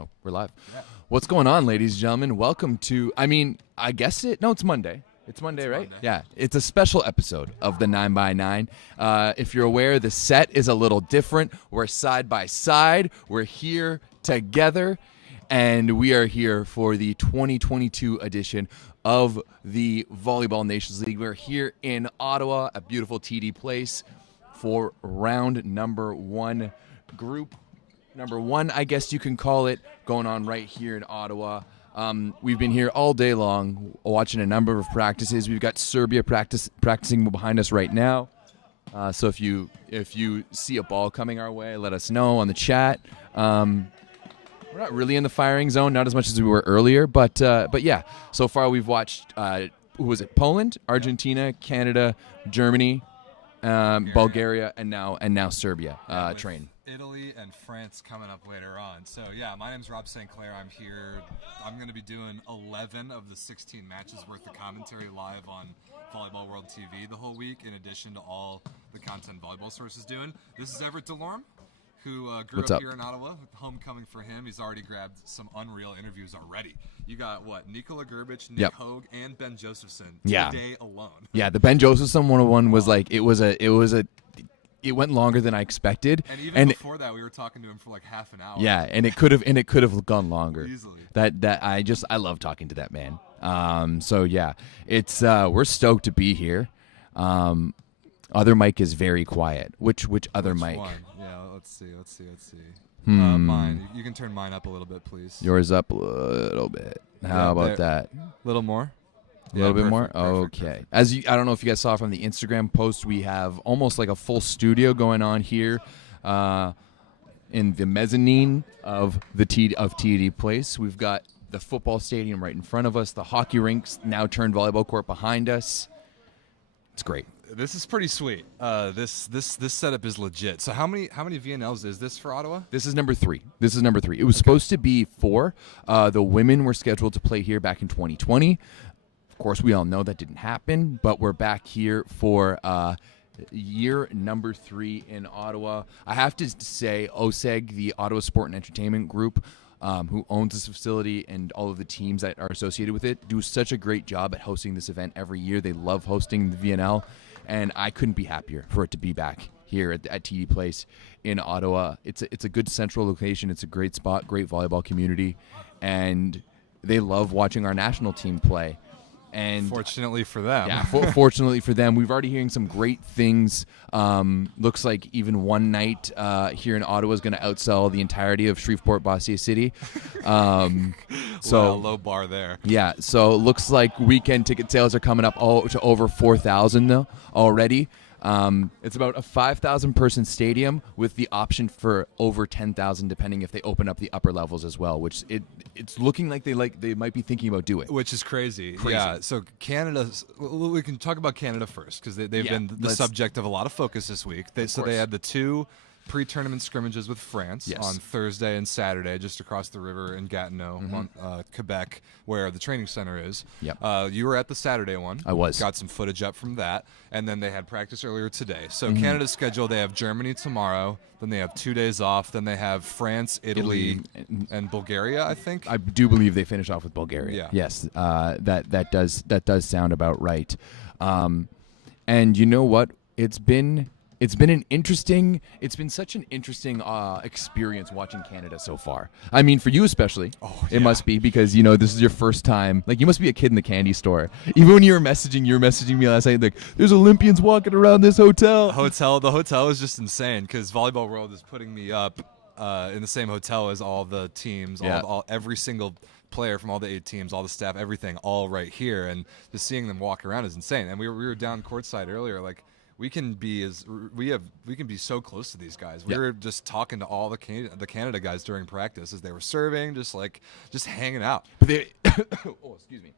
Oh, we're live. Yeah. What's going on, ladies and gentlemen? Welcome to, it's Monday. It's Monday, right? Monday. Yeah. It's a special episode of the 9x9. If you're aware, the set is a little different. We're side by side. We're here together. And we are here for the 2022 edition of the Volleyball Nations League. We're here in Ottawa, a beautiful TD place, for round number one, group number one, I guess you can call it, going on right here in Ottawa. We've been here all day long watching a number of practices. We've got Serbia practicing behind us right now. So if you see a ball coming our way, let us know on the chat. We're not really in the firing zone, not as much as we were earlier, but yeah. So far we've watched who was it? Poland, Argentina, Canada, Germany, Bulgaria, and now Serbia train. Italy and France coming up later on. So yeah, my name's Rob St. Clair. I'm here. I'm going to be doing 11 of the 16 matches worth of commentary live on Volleyball World TV the whole week, in addition to all the content Volleyball Source is doing. This is Everett DeLorme, who grew up here in Ottawa. Homecoming for him. He's already grabbed some unreal interviews already. You got what? Nikola Grbic, Nick Hogue, and Ben Josephson today alone. Yeah, the Ben Josephson one was like it went longer than I expected. And even before that, we were talking to him for like half an hour. Yeah, and it could have gone longer. Easily. I love talking to that man. So yeah, it's we're stoked to be here. Other mic is very quiet. Which other mic? One? Yeah, let's see. Mine. You can turn mine up a little bit, please. Yours up a little bit. How about that? A little more? A little bit more? Perfect. Okay. I don't know if you guys saw from the Instagram post, we have almost like a full studio going on here in the mezzanine of TD Place. We've got the football stadium right in front of us, the hockey rinks now turned volleyball court behind us. It's great. This is pretty sweet. This setup is legit. So how many VNLs is this for Ottawa? This is number 3. It was supposed to be 4. The women were scheduled to play here back in 2020. Of course, we all know that didn't happen, but we're back here for year number 3 in Ottawa. I have to say, OSEG, the Ottawa Sport and Entertainment Group, who owns this facility and all of the teams that are associated with it, do such a great job at hosting this event every year. They love hosting the VNL, and I couldn't be happier for it to be back here at TD Place in Ottawa. It's a good central location. It's a great spot, great volleyball community, and they love watching our national team play. And fortunately for them. Yeah, fortunately for them. We've already hearing some great things. Looks like even one night here in Ottawa is going to outsell the entirety of Shreveport-Bossier City. So low bar there. Yeah, so looks like weekend ticket sales are coming up to over 4,000 though already. It's about a 5,000 person stadium with the option for over 10,000 depending if they open up the upper levels as well, which it's looking like they might be thinking about doing. Which is crazy. Yeah, so Canada, we can talk about Canada first because they've been the subject of a lot of focus this week. They had the 2 pre-tournament scrimmages with France on Thursday and Saturday just across the river in Gatineau, Quebec, where the training center is. Yep. You were at the Saturday one. I was. Got some footage up from that. And then they had practice earlier today. So Canada's schedule, they have Germany tomorrow. Then they have 2 days off. Then they have France, Italy, and Bulgaria, I think. I do believe they finish off with Bulgaria. Yeah. Yes, that does sound about right. And you know what? It's been such an interesting experience watching Canada so far. I mean, for you especially, it must be because, this is your first time. Like, you must be a kid in the candy store. Even when you were messaging me last night, like, there's Olympians walking around this hotel. The hotel is just insane because Volleyball World is putting me up in the same hotel as all the teams, every single player from all the 8 teams, all the staff, everything, all right here. And just seeing them walk around is insane. And we were down courtside earlier, like, we can be so close to these guys. We were just talking to all the Canada guys during practice as they were serving, just hanging out. But excuse me.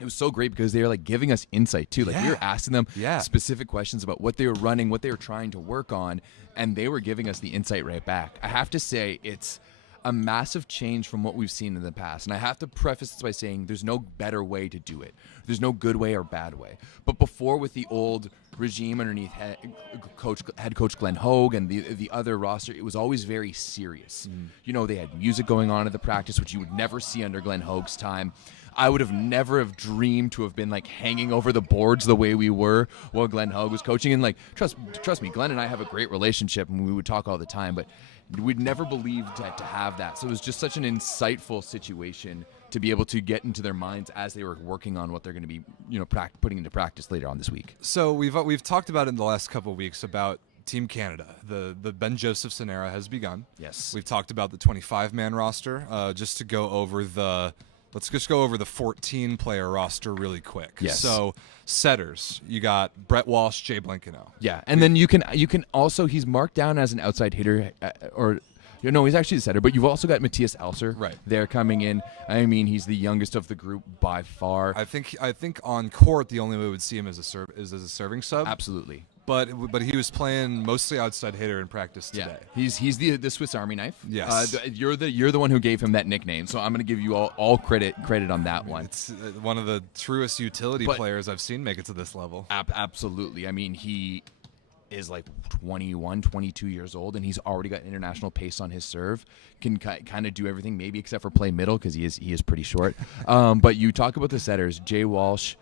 It was so great because they were like giving us insight too. Like we were asking them specific questions about what they were running, what they were trying to work on, and they were giving us the insight right back. I have to say it's a massive change from what we've seen in the past. And I have to preface this by saying there's no better way to do it. There's no good way or bad way. But before, with the old regime underneath head coach Glenn Hogue and the other roster, it was always very serious. You know, they had music going on at the practice, which you would never see under Glenn Hogue's time. I would have never have dreamed to have been like hanging over the boards the way we were while Glenn Hogue was coaching. And like, trust me, Glenn and I have a great relationship and we would talk all the time, but we'd never believed to have that. So it was just such an insightful situation to be able to get into their minds as they were working on what they're going to be, you know, putting into practice later on this week. So we've talked about in the last couple of weeks about Team Canada. The Ben Josephson era has begun. Yes. We've talked about the 25-man roster. Just to go over let's just go over the 14-player roster really quick. Yes. So setters, you got Brett Walsh, Jay Blankenau. Yeah, and then you can also, he's marked down as an outside hitter, or you know, he's actually a setter. But you've also got Matthias Elser there coming in. I mean, he's the youngest of the group by far. I think on court the only way we would see him is as a serving sub. Absolutely. But he was playing mostly outside hitter in practice today. Yeah. He's the Swiss Army knife. Yes. You're the one who gave him that nickname, so I'm going to give you all credit on that one. It's one of the truest utility players I've seen make it to this level. Absolutely. I mean, he is like 21, 22 years old, and he's already got international pace on his serve. Can kind of do everything, maybe except for play middle because he is pretty short. But you talk about the setters, Jay Blankenau,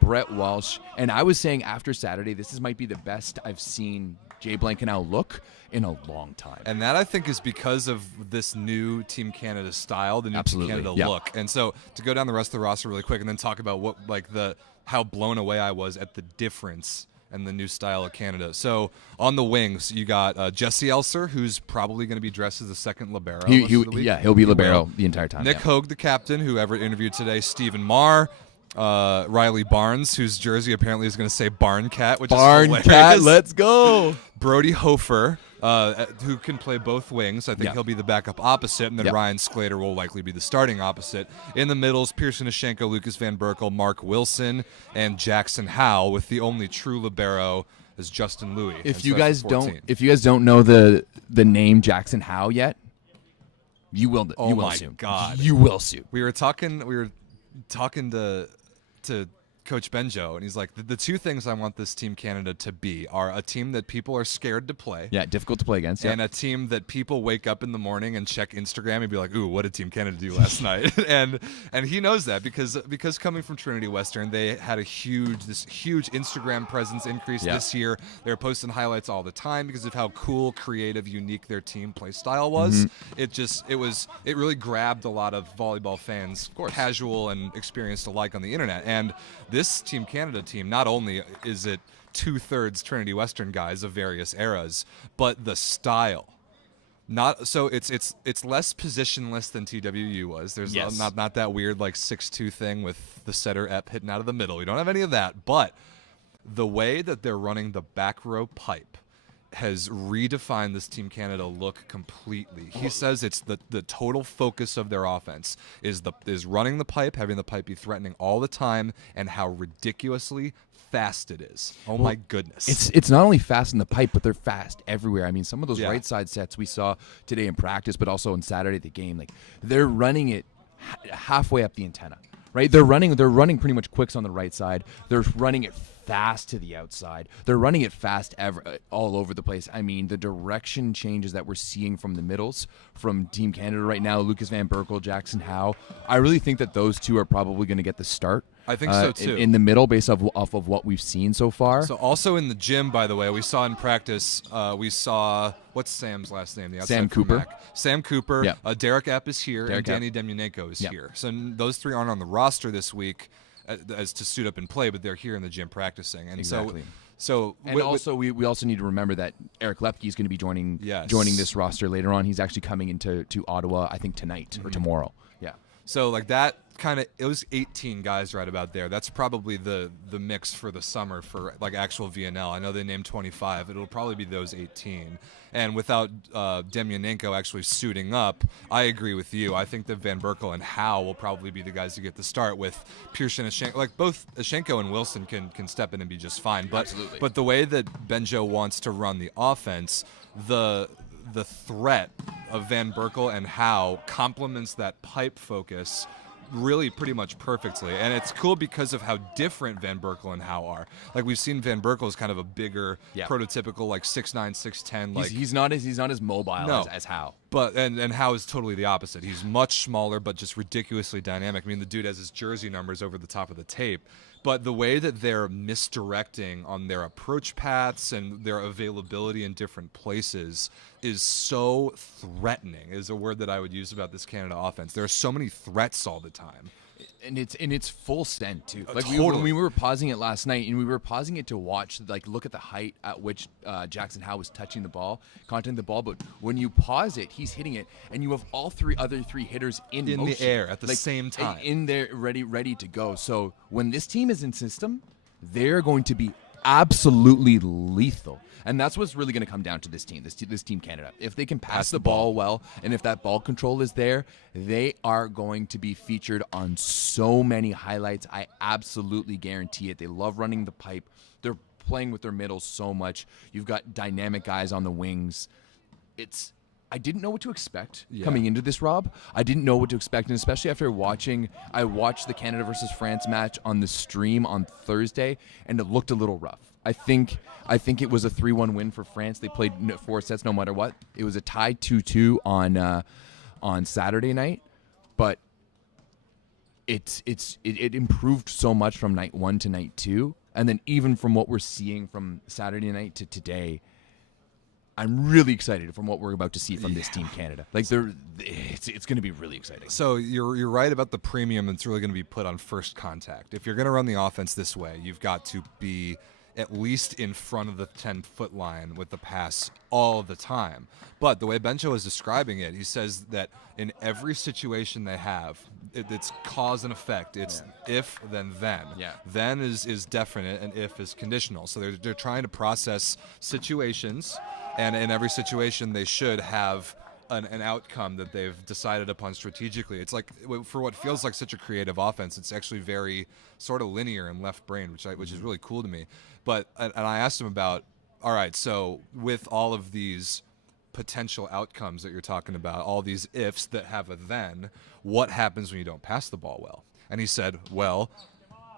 Brett Walsh, and I was saying after Saturday, this might be the best I've seen Jay Blankenau look in a long time. And that, I think, is because of this new Team Canada style, the new Team Canada look. And so to go down the rest of the roster really quick and then talk about what how blown away I was at the difference and the new style of Canada. So on the wings, you got Jesse Elser, who's probably going to be dressed as the second libero. He'll be libero the entire time. Nick Hogue, the captain, who Everett interviewed today. Stephen Marr. Riley Barnes, whose jersey apparently is going to say Barn Cat, which is hilarious. Cat, let's go. Brody Hofer, who can play both wings. I think he'll be the backup opposite, and then Ryan Sclater will likely be the starting opposite. In the middles, Pearson Ashenko, Lucas Van Berkel, Mark Wilson, and Jackson Howe, with the only true libero is Justin Louis. If you guys don't know the name Jackson Howe yet, you will. Oh you will my soon. God, you will soon. We were talking to Coach Benjo, and he's like, the two things I want this Team Canada to be are a team that people are scared to play. Yeah, difficult to play against. And a team that people wake up in the morning and check Instagram and be like, ooh, what did Team Canada do last night? And he knows that because coming from Trinity Western, they had this huge Instagram presence increase this year. They were posting highlights all the time because of how cool, creative, unique their team play style was. It really grabbed a lot of volleyball fans, casual and experienced alike, on the internet. And this Team Canada team, not only is it 2/3 Trinity Western guys of various eras, but the style. It's less positionless than TWU was. There's not that weird like 6'2" thing with the setter Ep hitting out of the middle. We don't have any of that. But the way that they're running the back row pipe has redefined this Team Canada look completely. He says it's the total focus of their offense is running the pipe, having the pipe be threatening all the time, and how ridiculously fast it is. Oh my goodness. It's not only fast in the pipe, but they're fast everywhere. I mean, some of those right side sets we saw today in practice, but also on Saturday at the game, like they're running it halfway up the antenna. Right? They're running pretty much quicks on the right side. They're running it fast to the outside. They're running it fast all over the place. I mean, the direction changes that we're seeing from the middles from Team Canada right now, Lucas Van Berkel, Jackson Howe, I really think that those two are probably going to get the start. I think so too. In the middle, based off of what we've seen so far. So also in the gym, by the way, we saw in practice, what's Sam's last name? Sam Cooper. Sam Cooper. Yeah. Derek Epp is here, and Danny Demyanenko is here. So those three aren't on the roster this week as to suit up and play, but they're here in the gym practicing. And exactly. We also need to remember that Eric Lepke is going to be joining this roster later on. He's actually coming into Ottawa, I think, tonight or tomorrow. Yeah. So like that it was 18 guys right about there. That's probably the mix for the summer for like actual VNL. I know they named 25. It'll probably be those 18. And without Demyanenko actually suiting up, I agree with you. I think that Van Berkel and Howe will probably be the guys to get the start with Pearson and Ashenko. Like both Ashenko and Wilson can step in and be just fine. But the way that Benjo wants to run the offense, the the threat of Van Berkel and Howe complements that pipe focus really pretty much perfectly. And it's cool because of how different Van Berkel and Howe are. Like, we've seen Van Berkel as kind of a bigger, prototypical, like 6'9", 6'10". Like, he's not as mobile as Howe. But and Howe is totally the opposite. He's much smaller, but just ridiculously dynamic. I mean, the dude has his jersey numbers over the top of the tape. But the way that they're misdirecting on their approach paths and their availability in different places is so threatening, is a word that I would use about this Canada offense. There are so many threats all the time. And it's full send too. Like Totally. we were pausing it last night, and we were pausing it to watch, like, look at the height at which Jackson Howe was touching the ball, contacting the ball. But when you pause it, he's hitting it, and you have all other three hitters in motion, the air at the same time, in there, ready to go. So when this team is in system, they're going to be absolutely lethal. And that's what's really going to come down to this team Canada. If they can pass the ball well, and if that ball control is there, they are going to be featured on so many highlights. I absolutely guarantee it. They love running the pipe. They're playing with their middles so much. You've got dynamic guys on the wings. I didn't know what to expect coming into this, Rob. I didn't know what to expect, and especially after I watched the Canada versus France match on the stream on Thursday, and it looked a little rough. I think it was a 3-1 win for France. They played 4 sets no matter what. It was a tie 2-2 on Saturday night, but it improved so much from night 1 to night 2, and then even from what we're seeing from Saturday night to today, I'm really excited from what we're about to see from this Team Canada. Like, it's going to be really exciting. So you're right about the premium that's really going to be put on first contact. If you're going to run the offense this way, you've got to be at least in front of the 10-foot line with the pass all the time. But the way Bencho is describing it, he says that in every situation they have, it's cause and effect. It's if, then then. Yeah. Then is definite, and if is conditional. So they're trying to process situations, and in every situation they should have an outcome that they've decided upon strategically. It's like, for what feels like such a creative offense, it's actually very sort of linear and left brain, which is really cool to me. But and I asked him about, all right, so with all of these potential outcomes that you're talking about, all these ifs that have a then, what happens when you don't pass the ball well? And he said, well,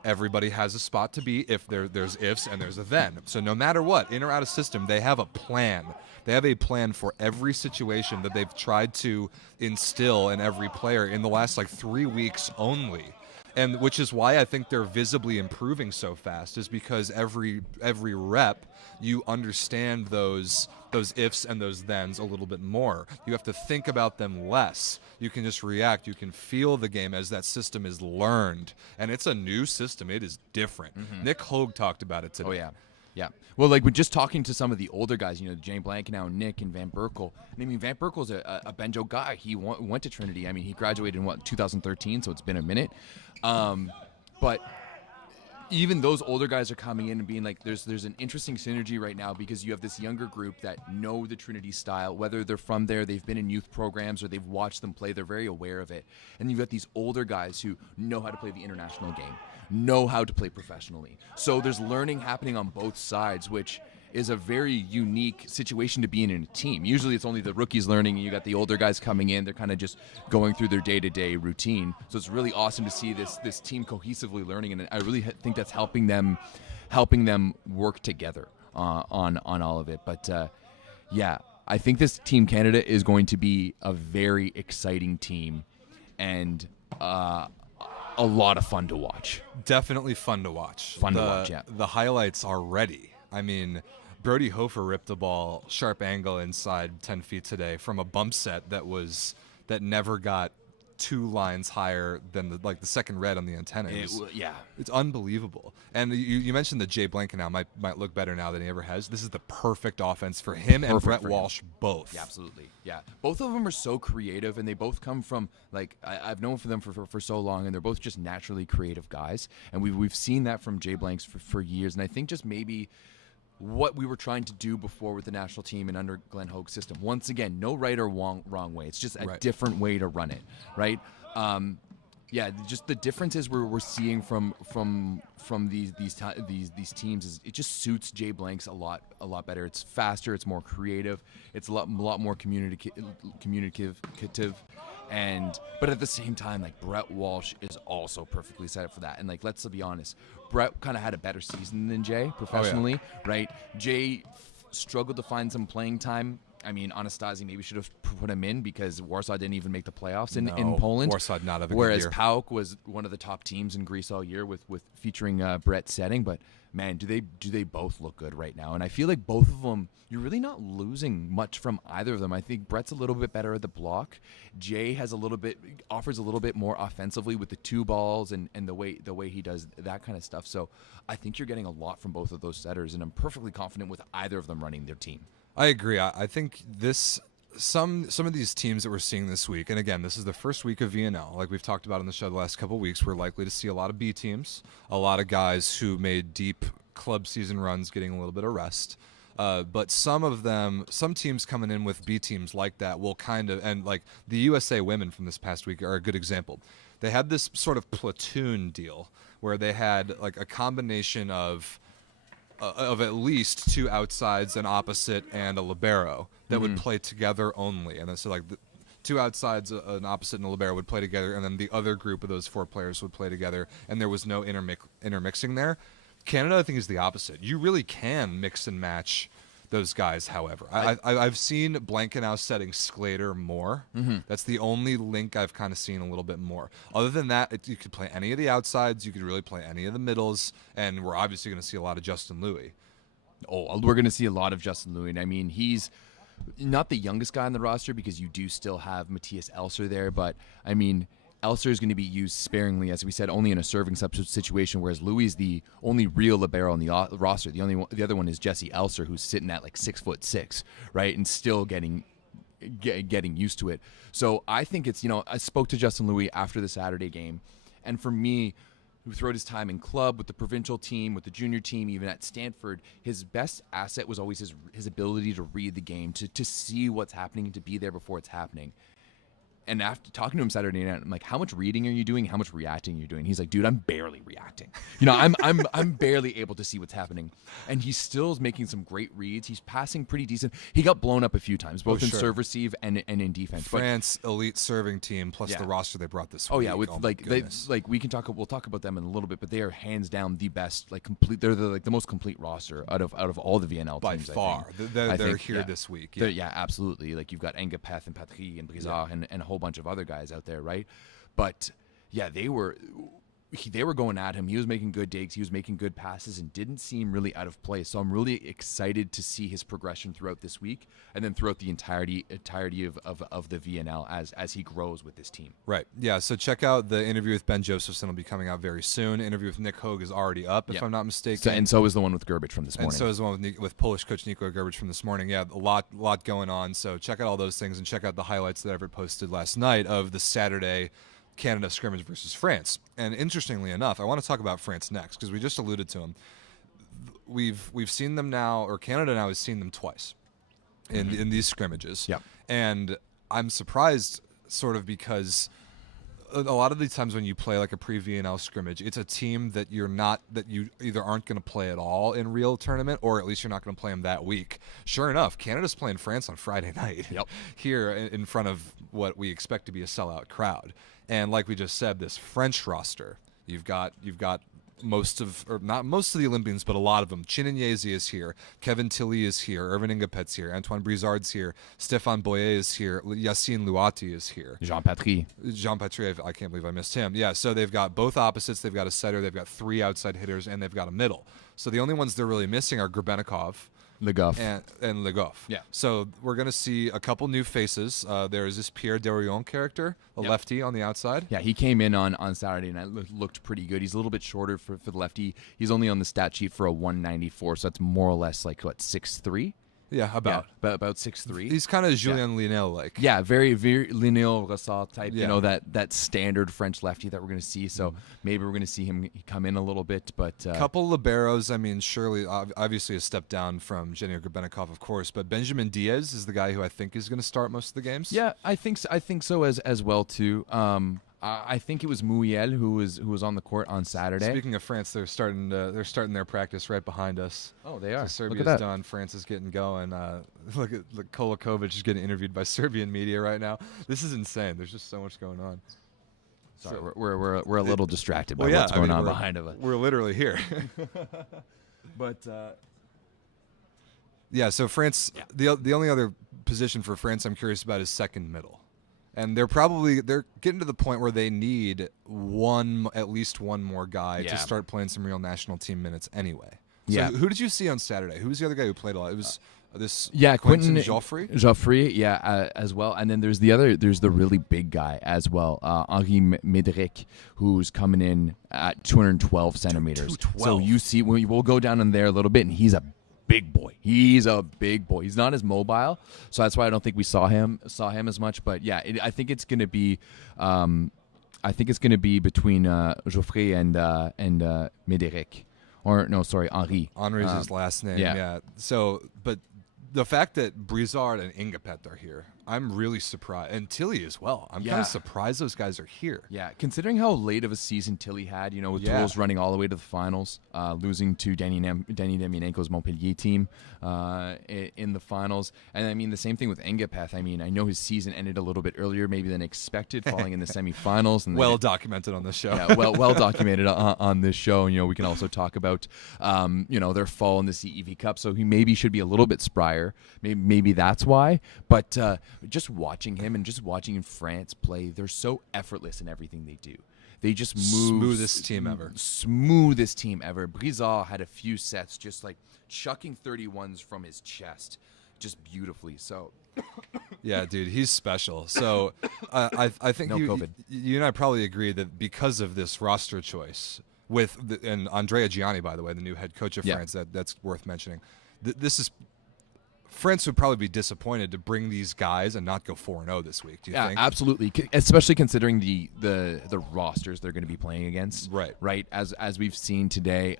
everybody has a spot to be if there's ifs and there's a then. So no matter what, in or out of system, they have a plan. They have a plan for every situation that they've tried to instill in every player in the last 3 weeks only. And which is why I think they're visibly improving so fast, is because every rep you understand those ifs and those thens a little bit more. You have to think about them less. You can just react. You can feel the game as that system is learned. And it's a new system. It is different. Mm-hmm. Nick Hogue talked about it today. Oh, yeah. Yeah. Well, we're just talking to some of the older guys, Jane Blankenau, Nick, and Van Berkel. And I mean, Van Berkel's a Benjo guy. He went to Trinity. I mean, he graduated in 2013, so it's been a minute. But even those older guys are coming in and being like, there's an interesting synergy right now, because you have this younger group that know the Trinity style, whether they're from there, they've been in youth programs, or they've watched them play, they're very aware of it. And you've got these older guys who know how to play the international game, know how to play professionally. So there's learning happening on both sides, which is a very unique situation to be in a team. Usually it's only the rookies learning, and you got the older guys coming in. They're kind of just going through their day-to-day routine. So it's really awesome to see this team cohesively learning, and I really think that's helping them work together on all of it. But I think this Team Canada is going to be a very exciting team, and a lot of fun to watch. Definitely fun to watch. To watch, yeah. The highlights are ready. I mean, Brody Hofer ripped a ball sharp angle inside 10 feet today from a bump set that never got 2 lines higher than the second red on the antenna. It's unbelievable. And you mentioned that Jay Blankenau might look better now than he ever has. This is the perfect offense for him and Brett Walsh both. Yeah, absolutely. Yeah, both of them are so creative, and they both come from I've known them for so long, and they're both just naturally creative guys. And we've seen that from Jay Blanks for years. And I think just maybe what we were trying to do before with the national team and under Glenn Hoag's system. Once again, no right or wrong way. It's just a different way to run it, right? Yeah, just the differences we're seeing from these teams is it just suits Jay Blanks a lot better. It's faster, it's more creative, it's a lot more communicative, and but at the same time, like Brett Walsh is also perfectly set up for that. And like let's be honest, Brett kind of had a better season than Jay professionally, right? Jay struggled to find some playing time. I mean, Anastasi maybe should have put him in because Warsaw didn't even make the playoffs in Poland. Warsaw did not have a whereas good year. PAOK was one of the top teams in Greece all year with featuring Brett's setting. But man, do they both look good right now? And I feel like both of them, you're really not losing much from either of them. I think Brett's a little bit better at the block. Jay offers a little bit more offensively with the two balls and the way he does that kind of stuff. So I think you're getting a lot from both of those setters, and I'm perfectly confident with either of them running their team. I agree. I think some of these teams that we're seeing this week, and again, this is the first week of VNL. Like we've talked about on the show the last couple of weeks, we're likely to see a lot of B teams, a lot of guys who made deep club season runs getting a little bit of rest. But some teams coming in with B teams like that will kind of, and like the USA women from this past week are a good example. They had this sort of platoon deal where they had like a combination of at least two outsides, an opposite, and a libero that would play together only. And then so like the two outsides, an opposite, and a libero would play together, and then the other group of those four players would play together, and there was no intermixing there. Canada, I think, is the opposite. You really can mix and match those guys, however. I've seen Blankenau setting Sclater more. That's the only link I've kind of seen a little bit more. Other than that, you could play any of the outsides. You could really play any of the middles. And we're obviously going to see a lot of Justin Louis. Oh, we're going to see a lot of Justin Louis. And I mean, he's not the youngest guy on the roster because you do still have Matthias Elser there. But, I mean, Elser is going to be used sparingly, as we said, only in a serving situation, whereas Louis is the only real libero on the roster. The other one is Jesse Elser, who's sitting at like 6'6", right, and still getting used to it. So I think it's, I spoke to Justin Louis after the Saturday game, and for me, who throughout his time in club with the provincial team, with the junior team, even at Stanford, his best asset was always his ability to read the game, to see what's happening, and to be there before it's happening. And after talking to him Saturday night, I'm like, how much reading are you doing? How much reacting are you doing? He's like, dude, I'm barely reacting. I'm barely able to see what's happening. And he still is making some great reads. He's passing pretty decent. He got blown up a few times, both in serve receive and in defense. France elite serving team plus the roster they brought this week. Oh yeah, with we'll talk about them in a little bit, but they are hands down the best, they're the most complete roster out of all the VNL by teams. By far. They're here this week. Yeah, absolutely. Like you've got Engapeth and Patry and Brizard and a whole bunch of other guys out there, right? But yeah, they were going at him. He was making good digs, he was making good passes, and didn't seem really out of place. So I'm really excited to see his progression throughout this week, and then throughout the entirety of the VNL as he grows with this team. Right. Yeah. So check out the interview with Ben Josephson. Will be coming out very soon. Interview with Nick Hogue is already up, if I'm not mistaken. So is the one with Gerbich from this morning. And so is the one with Polish coach Nico Gerbich from this morning. Yeah, a lot going on. So check out all those things, and check out the highlights that Everett posted last night of the Saturday Canada scrimmage versus France. And interestingly enough, I want to talk about France next because we just alluded to them. We've seen them now, or Canada now has seen them twice in these scrimmages. Yeah. And I'm surprised sort of because a lot of the times when you play like a pre-VNL scrimmage, it's a team that you either aren't going to play at all in real tournament, or at least you're not going to play them that week. Sure enough, Canada's playing France on Friday night here in front of what we expect to be a sellout crowd. And like we just said, this French roster, you've got not most of the Olympians, but a lot of them. Chinanyesi is here, Kevin Tilly is here, Irvin Ingapet's here, Antoine Brizard's here, Stéphane Boyer is here, Yacine Louati is here. Jean Patry, I can't believe I missed him. Yeah, so they've got both opposites, they've got a setter, they've got three outside hitters, and they've got a middle. So the only ones they're really missing are Grebenikov, Le Goff. And Le Goff. Yeah. So we're going to see a couple new faces. There is this Pierre Del Rion character, a lefty on the outside. Yeah, he came in on Saturday night, looked pretty good. He's a little bit shorter for the lefty. He's only on the stat sheet for a 194, so that's more or less like, 6'3"? Yeah, about 6'3". He's kind of Julien Linel-like. Yeah, very, very Linel Rassal type, that standard French lefty that we're going to see. So maybe we're going to see him come in a little bit. But couple liberos, I mean, surely, obviously a step down from Jenny Grebenikov, of course, but Benjamin Diaz is the guy who I think is going to start most of the games. Yeah, I think so as well, too. I think it was Mouiel who was on the court on Saturday. Speaking of France, they're starting their practice right behind us. Oh, they are. So Look Serbia's at that. done. France is getting going. Look, Kolakovic is getting interviewed by Serbian media right now. This is insane. There's just so much going on. Sorry, we're a little distracted by Well, yeah, what's going on we're- behind of us. We're literally here. But yeah, so France. The only other position for France I'm curious about is second middle, and they're getting to the point where they need at least one more guy Yeah. to start playing some real national team minutes anyway. So Yeah. who did you see on Saturday? Who was the other guy who played a lot? It was this Quentin Joffrey. Joffrey, as well. And then there's the really big guy as well, Henri Médéric, who's coming in at 212 centimeters. 212. So you see, we'll go down in there a little bit, and he's a big boy. He's a big boy. He's not as mobile, so that's why I don't think we saw him as much. But yeah, I think it's going to be, between Joffrey and Médéric. Or no, sorry, Henri. Henri's his last name. yeah. Yeah. So, but the fact that Brizard and Ingapet are here, I'm really surprised, and Tilly as well. I'm kind Yeah. of surprised those guys are here. Yeah, considering how late of a season Tilly had, with Yeah. Toulouse running all the way to the finals, losing to Danny Demianenko's Montpellier team in the finals. And I mean, the same thing with Engapeth. I mean, I know his season ended a little bit earlier maybe than expected, falling in the semifinals. And Well documented on the show. yeah, well documented on this show. And, we can also talk about, their fall in the CEV Cup. So he maybe should be a little bit sprier. Maybe that's why. But just watching him and just watching France play, they're so effortless in everything they do. They just move. Smoothest team ever. Smoothest team ever. Brizard had a few sets just like chucking 31s from his chest just beautifully. So Yeah, dude, he's special. So I think No COVID. you and I probably agree that because of this roster choice and Andrea Gianni, by the way, the new head coach of Yeah. France, that's worth mentioning. This is France would probably be disappointed to bring these guys and not go 4-0 this week. Do you yeah, think? absolutely. Especially considering the rosters they're going to be playing against. Right. Right. As we've seen today,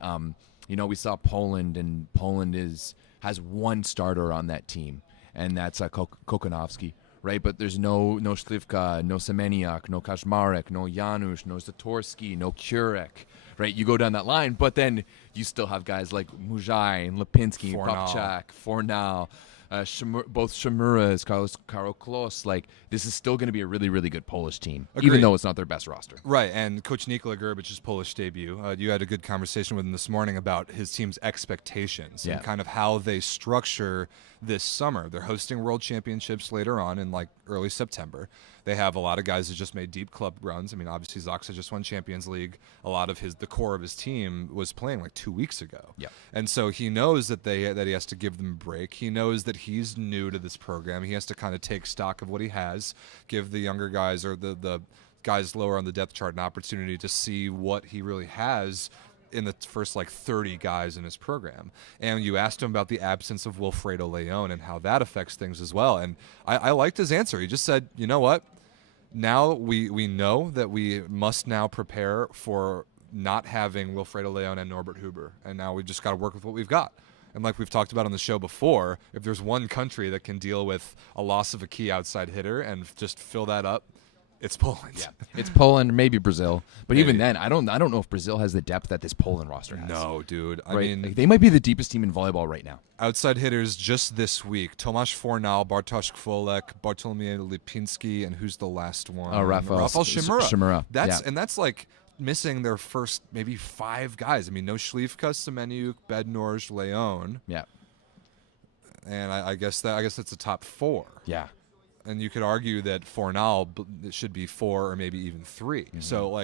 we saw Poland, and Poland has one starter on that team, and that's Kokonowski. Right, but there's no Slivka, no Semeniak, no Kaczmarek, no Janusz, no Zatorski, no Kurek. Right, you go down that line, but then you still have guys like Mujai and Lipinski, Fornal. Popchak, Fornal, both Shimuras, Karol Klos. Like, this is still going to be a really, really good Polish team, Agreed. even though it's not their best roster. Right, and Coach Nikola Gerbic's Polish debut. You had a good conversation with him this morning about his team's expectations Yeah. and kind of how they structure this summer. They're hosting World Championships later on in early September. They have a lot of guys that just made deep club runs. I mean, obviously Zaksa just won Champions League. A lot of the core of his team was playing 2 weeks ago. Yeah. And so he knows that he has to give them a break. He knows that he's new to this program. He has to kind of take stock of what he has, give the younger guys or the guys lower on the depth chart an opportunity to see what he really has in the first 30 guys in his program. And you asked him about the absence of Wilfredo Leon and how that affects things as well. And I liked his answer. He just said, you know what? Now we know that we must now prepare for not having Wilfredo Leon and Norbert Huber. And now we've just got to work with what we've got. And like we've talked about on the show before, if there's one country that can deal with a loss of a key outside hitter and just fill that up, it's Poland. Yeah, it's Poland, maybe Brazil, but Maybe. even then, I don't know if Brazil has the depth that this Poland roster has. No, dude. I Right? mean, They might be the deepest team in volleyball right now. outside hitters just this week: Tomasz Fornal, Bartosz Kwolek, Bartolomiej Lipinski, and who's the last one? Rafael Shimura. Shimura, That's yeah. and that's missing their first maybe 5 guys. I mean, no Slivka, Semeniuk, Bednorz, Leon, Yeah, and I guess that's a top 4. yeah. And you could argue that Fornal it should be 4 or maybe even 3. Mm-hmm. So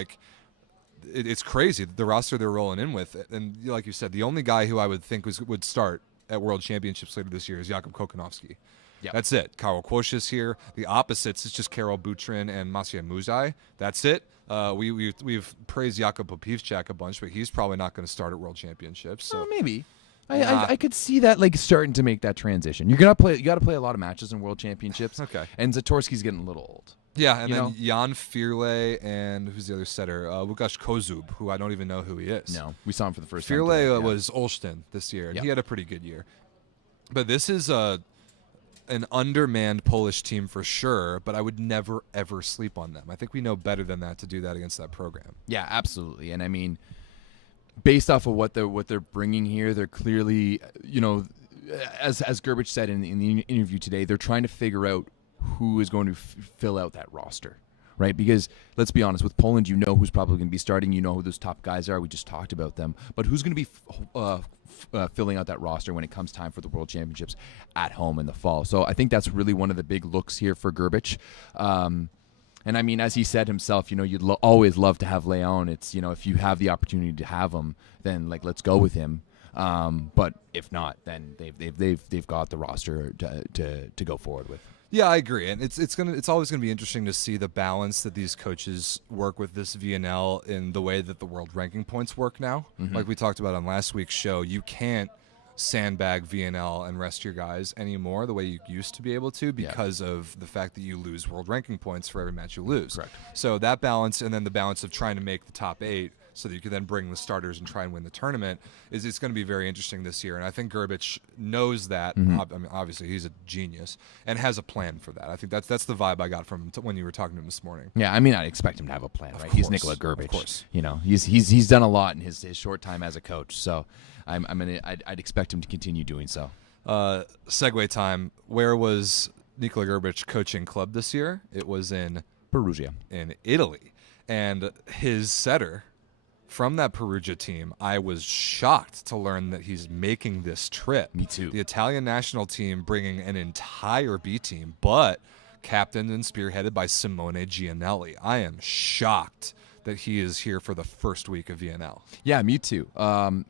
it's crazy the roster they're rolling in with. And like you said, the only guy who I would think would start at World Championships later this year is Jakub Kokonowski. Yep. That's it. Karol Kwoś is here. The opposites is just Karol Butrin and Maciej Muzaj. That's it. We've praised Jakub Popivchak a bunch, but he's probably not going to start at World Championships. So Maybe. Nah. I could see that starting to make that transition. You got to play a lot of matches in World Championships. Okay. And Zatorski's getting a little old. yeah, and You then know? Jan Firle and who's the other setter? Łukasz Kozub, who I don't even know who he is. No, we saw him for the first time. Firle today, yeah. was Olsztyn this year, and Yeah. he had a pretty good year. But this is an undermanned Polish team for sure, but I would never ever sleep on them. I think we know better than that to do that against that program. Yeah, absolutely. And I mean, based off of what they're bringing here, they're clearly, as Gerbich said in the interview today, they're trying to figure out who is going to fill out that roster, right? Because let's be honest, with Poland, you know who's probably going to be starting. You know who those top guys are. We just talked about them. But who's going to be filling out that roster when it comes time for the World Championships at home in the fall? So I think that's really one of the big looks here for Gerbich. And I mean, as he said himself, you'd always love to have Leon. It's, if you have the opportunity to have him, then let's go with him. But if not, then they've got the roster to go forward with. Yeah, I agree, and it's always gonna be interesting to see the balance that these coaches work with this VNL in the way that the world ranking points work now. Mm-hmm. Like we talked about on last week's show, you can't sandbag VNL and rest your guys anymore the way you used to be able to because of the fact that you lose world ranking points for every match you lose. Correct. So that balance, and then the balance of trying to make the top 8 so that you can then bring the starters and try and win the tournament, it's going to be very interesting this year. And I think Gerbich knows that. Mm-hmm. I mean, obviously, he's a genius and has a plan for that. I think that's the vibe I got from him when you were talking to him this morning. Yeah, I mean, I'd expect him to have a plan, right? He's Nikola Gerbich. Of course. He's done a lot in his short time as a coach. So I'd expect him to continue doing so. Segue time. Where was Nikola Gerbich coaching club this year? It was in Perugia, in Italy, and his setter from that Perugia team, I was shocked to learn that he's making this trip. Me too. The Italian national team bringing an entire B team, but captained and spearheaded by Simone Gianelli. I am shocked that he is here for the first week of VNL. Yeah, me too.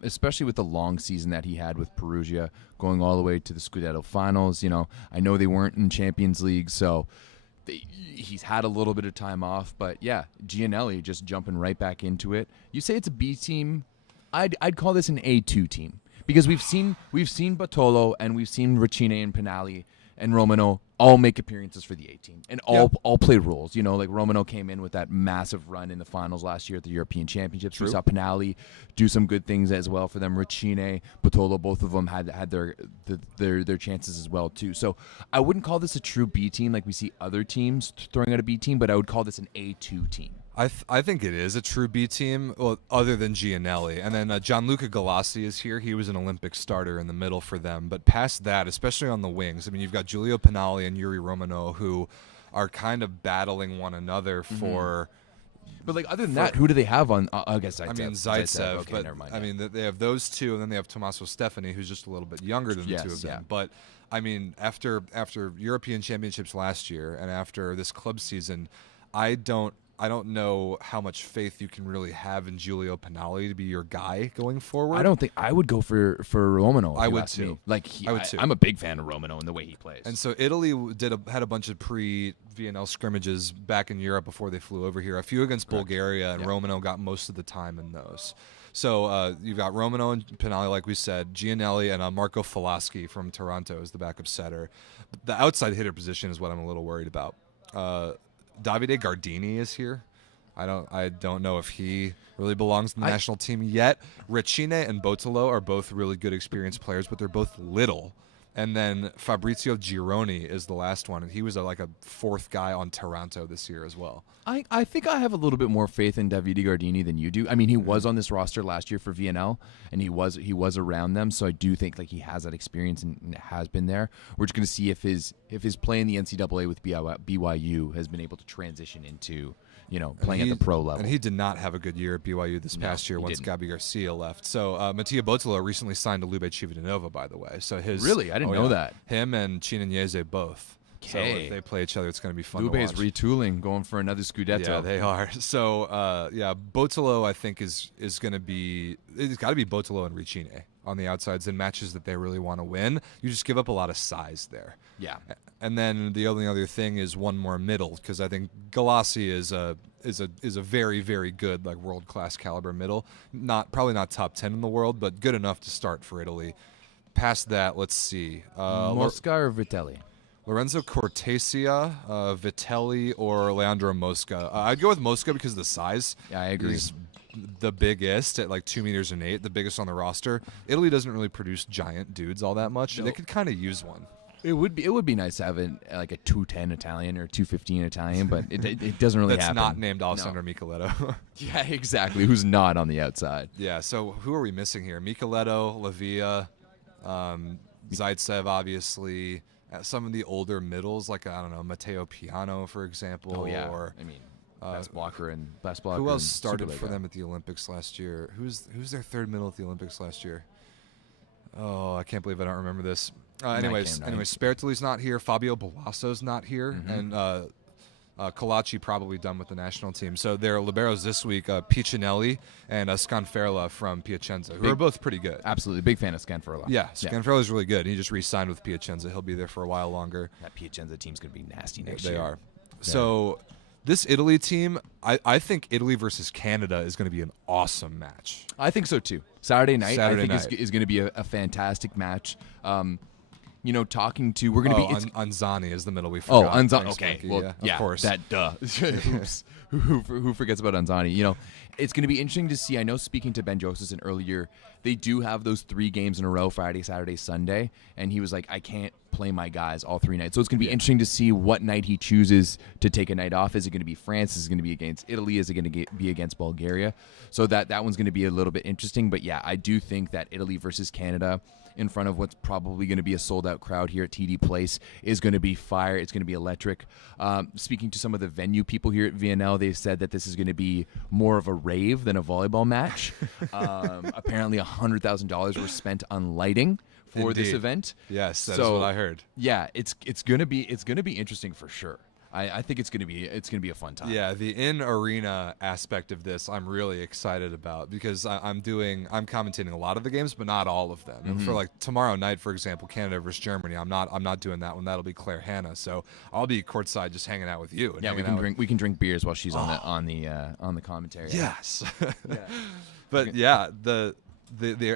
Especially with the long season that he had with Perugia, going all the way to the Scudetto finals. I know they weren't in Champions League, so he's had a little bit of time off. But yeah, Gianelli just jumping right back into it. You say it's a B team. I'd call this an A2 team because we've seen Bartolo and we've seen Ricine and Pinali and Romano all make appearances for the A team and all play roles. Like Romano came in with that massive run in the finals last year at the European Championships. True. We saw Pinali do some good things as well for them. Ricine, Bartolo, both of them had their chances as well too. So I wouldn't call this a true B team like we see other teams throwing out a B team, but I would call this an A2 team. I think it is a true B team, well, other than Gianelli. And then Gianluca Galassi is here. He was an Olympic starter in the middle for them. But past that, especially on the wings, I mean, you've got Giulio Pinali and Yuri Romano who are kind of battling one another for... But other than that, who do they have on? I guess Zaitsev. I mean, Zaitsev, okay, but never mind. I mean, they have those two, and then they have Tommaso Stefani, who's just a little bit younger than the two of them. Yeah. But I mean, after European Championships last year and after this club season, I don't know how much faith you can really have in Giulio Pinali to be your guy going forward. I don't think I would go for Romano. I would too. I would too. I'm a big fan of Romano and the way he plays. And so Italy had a bunch of pre-VNL scrimmages back in Europe before they flew over here. A few against Bulgaria, and Romano got most of the time in those. So you've got Romano and Pinali, like we said, Gianelli and Marco Falaschi from Toronto is the backup setter. The outside hitter position is what I'm a little worried about. Davide Gardini is here. I don't know if he really belongs in the national team yet. Ricine and Botolo are both really good experienced players, but they're both little. And then Fabrizio Gironi is the last one, and he was like a fourth guy on Toronto this year as well. I think I have a little bit more faith in Davide Gardini than you do. I mean, he was on this roster last year for VNL, and he was around them, so I do think he has that experience and has been there. We're just going to see if his play in the NCAA with BYU has been able to transition into playing at the pro level. And he did not have a good year at BYU this past year once Gabi Garcia left. So Mattia Botolo recently signed to Lube Civitanova, by the way. So Really? I didn't know that. Him and Chinanese both. So if they play each other, it's going to be fun Lube to watch. is retooling, going for another Scudetto. Yeah, they are. So, Botolo, I think, is going to be – it's got to be Botolo and Ricine on the outsides in matches that they really want to win. You just give up a lot of size there. Yeah. And then the only other thing is one more middle, because I think Galassi is a very, very good, world-class caliber middle. Probably not top 10 in the world, but good enough to start for Italy. Past that, let's see. Mosca or Vitelli? Lorenzo Cortesia, Vitelli, or Leandro Mosca. I'd go with Mosca because of the size. Yeah, I agree. He's the biggest at 2 meters and 8, the biggest on the roster. Italy doesn't really produce giant dudes all that much. No. They could kind of use one. It would be nice to have like a 210 Italian or 215 Italian, but it doesn't really That's happen. not named Alessandro Micheletto. Yeah, exactly. Who's not on the outside? Yeah, so who are we missing here? Micheletto, Lavia, Zaitsev, obviously. Some of the older middles, like, I don't know, Matteo Piano, for example. Oh, yeah. Or, I mean, best blocker. who else in started Superliga. for them at the Olympics last year? Who's their third middle at the Olympics last year? Oh, I can't believe I don't remember this. Anyways, Spertoli's not here. Fabio Balasso's not here. And Colaci probably done with the national team. So their liberos this week, Piccinelli and Scanferla from Piacenza, who are both pretty good. Absolutely. Big fan of Scanferla. Yeah, Scanferla's really good. He just re-signed with Piacenza. He'll be there for a while longer. That Piacenza team's going to be nasty next year. They are. Yeah. So this Italy team, I think Italy versus Canada is going to be an awesome match. I think so, too. Saturday night is going to be a fantastic match. Talking to we're going to be Anzani is the middle we forgot. Anzani. Thanks, Okay, Mikey. well, yeah, of course. That Oops. Who forgets about Anzani? It's going to be interesting to see. I know, speaking to Ben Josephson earlier, they do have those 3 games in a row: Friday, Saturday, Sunday, and he was like, I can't play my guys all 3 nights. So it's going to be interesting to see what night he chooses to take a night off. Is it going to be France? Is it going to be against Italy? Is it going to be against Bulgaria? So that one's going to be a little bit interesting. But yeah, I do think that Italy versus Canada, in front of what's probably going to be a sold-out crowd here at TD Place, is going to be fire. It's going to be electric. Speaking to some of the venue people here at VNL, they've said that this is going to be more of a rave than a volleyball match. Apparently, $100,000 were spent on lighting for this event. Yes, that's what I heard. Yeah, it's going to be interesting for sure. I think it's gonna be a fun time. Yeah, the in-arena aspect of this I'm really excited about, because I'm commentating a lot of the games, but not all of them. And for like tomorrow night, for example, Canada versus Germany, I'm not doing that one. That'll be Claire Hanna. So I'll be courtside just hanging out with you. And yeah, we can drink beers while she's on the commentary. Yes. Yeah. But yeah, the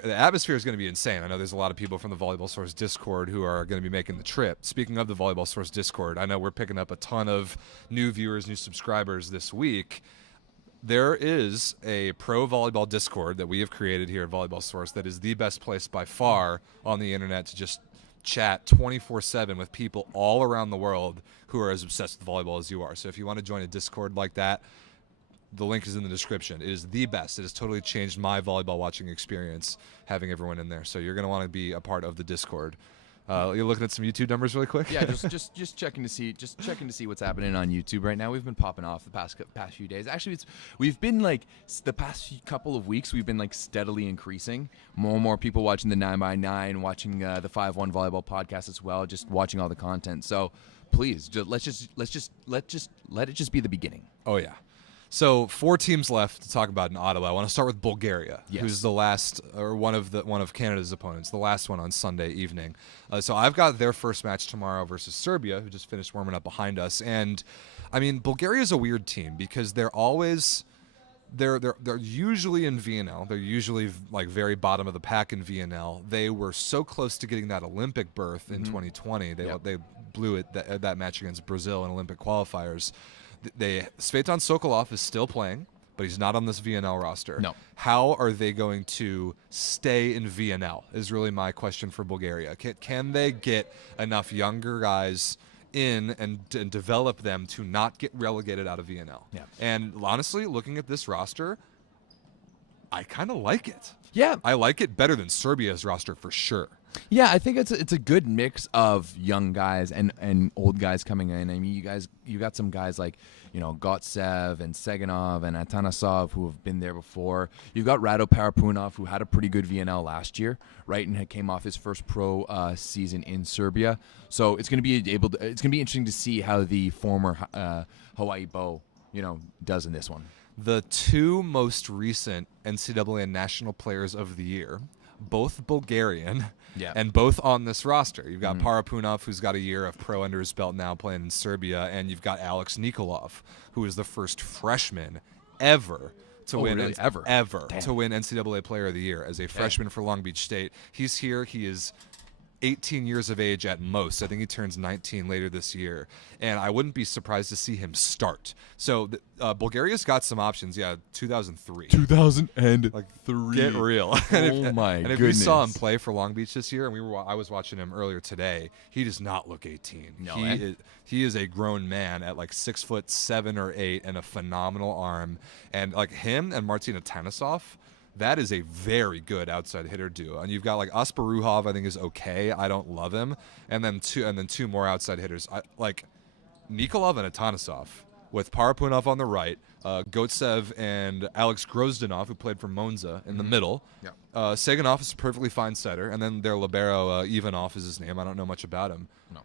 atmosphere is going to be insane. I know there's a lot of people from the Volleyball Source Discord who are going to be making the trip. Speaking of the Volleyball Source Discord, I know we're picking up a ton of new viewers, new subscribers this week. There is a pro volleyball Discord that we have created here at Volleyball Source that is the best place by far on the internet to just chat 24/7 with people all around the world who are as obsessed with volleyball as you are. So if you want to join a Discord like that, the link is in the description. It is the best. It has totally changed my volleyball watching experience, having everyone in there. So you're going to want to be a part of the Discord. You're looking at some YouTube numbers really quick. Yeah, just checking to see what's happening on YouTube right now. We've been popping off the past few days. Actually, we've been like the past couple of weeks. We've been like steadily increasing. More and more people watching the 9x9, watching the 5-1 volleyball podcast as well. Just watching all the content. So please, let it just be the beginning. Oh yeah. So 4 teams left to talk about in Ottawa. I want to start with Bulgaria, who's the last, or one of Canada's opponents, the last one on Sunday evening. So I've got their first match tomorrow versus Serbia, who just finished warming up behind us. And I mean, Bulgaria is a weird team because they're usually in VNL. They're usually like very bottom of the pack in VNL. They were so close to getting that Olympic berth in 2020. They blew it that match against Brazil in Olympic qualifiers. Svetan Sokolov is still playing, but he's not on this VNL roster. No. How are they going to stay in VNL is really my question for Bulgaria. Can they get enough younger guys in and develop them to not get relegated out of VNL? Yeah. And honestly, looking at this roster, I kind of like it. Yeah. I like it better than Serbia's roster for sure. Yeah, I think it's a good mix of young guys and old guys coming in. I mean, you got some guys like, Gotsev and Seganov and Atanasov who have been there before. You've got Rado Parapunov, who had a pretty good VNL last year, right, and came off his first pro season in Serbia. So it's going to be interesting to see how the former Hawaii Bow, does in this one. The 2 most recent NCAA national players of the year, both Bulgarian, and both on this roster. You've got Parapunov, who's got a year of pro under his belt now playing in Serbia, and you've got Alex Nikolov, who is the first freshman ever to win to win NCAA Player of the Year as a freshman for Long Beach State. He's here. He is 18 years of age at most. I think he turns 19 later this year, and I wouldn't be surprised to see him start. So Bulgaria's got some options. Yeah, 2003. 2003. Get real. And if you saw him play for Long Beach this year, and I was watching him earlier today, he does not look 18. No, he is a grown man at like 6'7" or 8" and a phenomenal arm. And like him and Martina Tanisov, that is a very good outside hitter duo. And you've got like Asparuhov, I think is okay. I don't love him. And then two more outside hitters. Like Nikolov and Atanisov with Parapunov on the right, Gotsev and Alex Grozdanov, who played for Monza, in the middle. Yeah. Saganov is a perfectly fine setter. And then their libero, Ivanov is his name. I don't know much about him. No.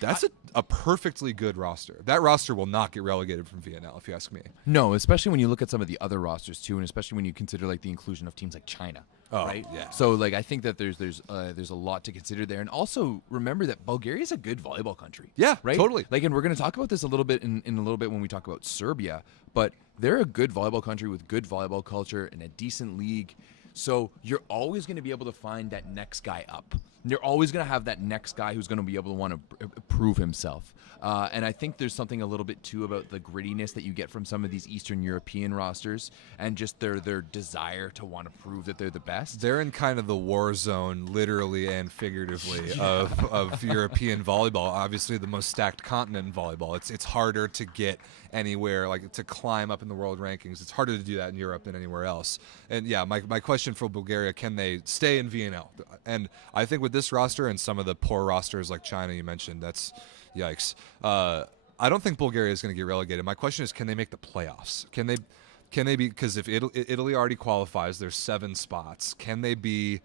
That's a perfectly good roster. That roster will not get relegated from VNL, if you ask me. No, especially when you look at some of the other rosters too, and especially when you consider like the inclusion of teams like China. Right? Yeah. So like I think that there's a lot to consider there, and also remember that Bulgaria is a good volleyball country. Yeah, right. Totally. Like, and we're going to talk about this a little bit in a little bit when we talk about Serbia, but they're a good volleyball country with good volleyball culture and a decent league. So you're always going to be able to find that next guy up. You're always going to have that next guy who's going to be able to want to prove himself. And I think there's something a little bit, too, about the grittiness that you get from some of these Eastern European rosters and just their desire to want to prove that they're the best. They're in kind of the war zone, literally and figuratively, of European volleyball. Obviously, the most stacked continent in volleyball. It's harder to get anywhere, like to climb up in the world rankings. It's harder to do that in Europe than anywhere else. And yeah, my question for Bulgaria, can they stay in VNL? And I think with this roster and some of the poor rosters like China you mentioned, that's yikes. I don't think Bulgaria is going to get relegated. My question is, can they make the playoffs? Can they be, because if Italy already qualifies, there's 7 spots. Can they be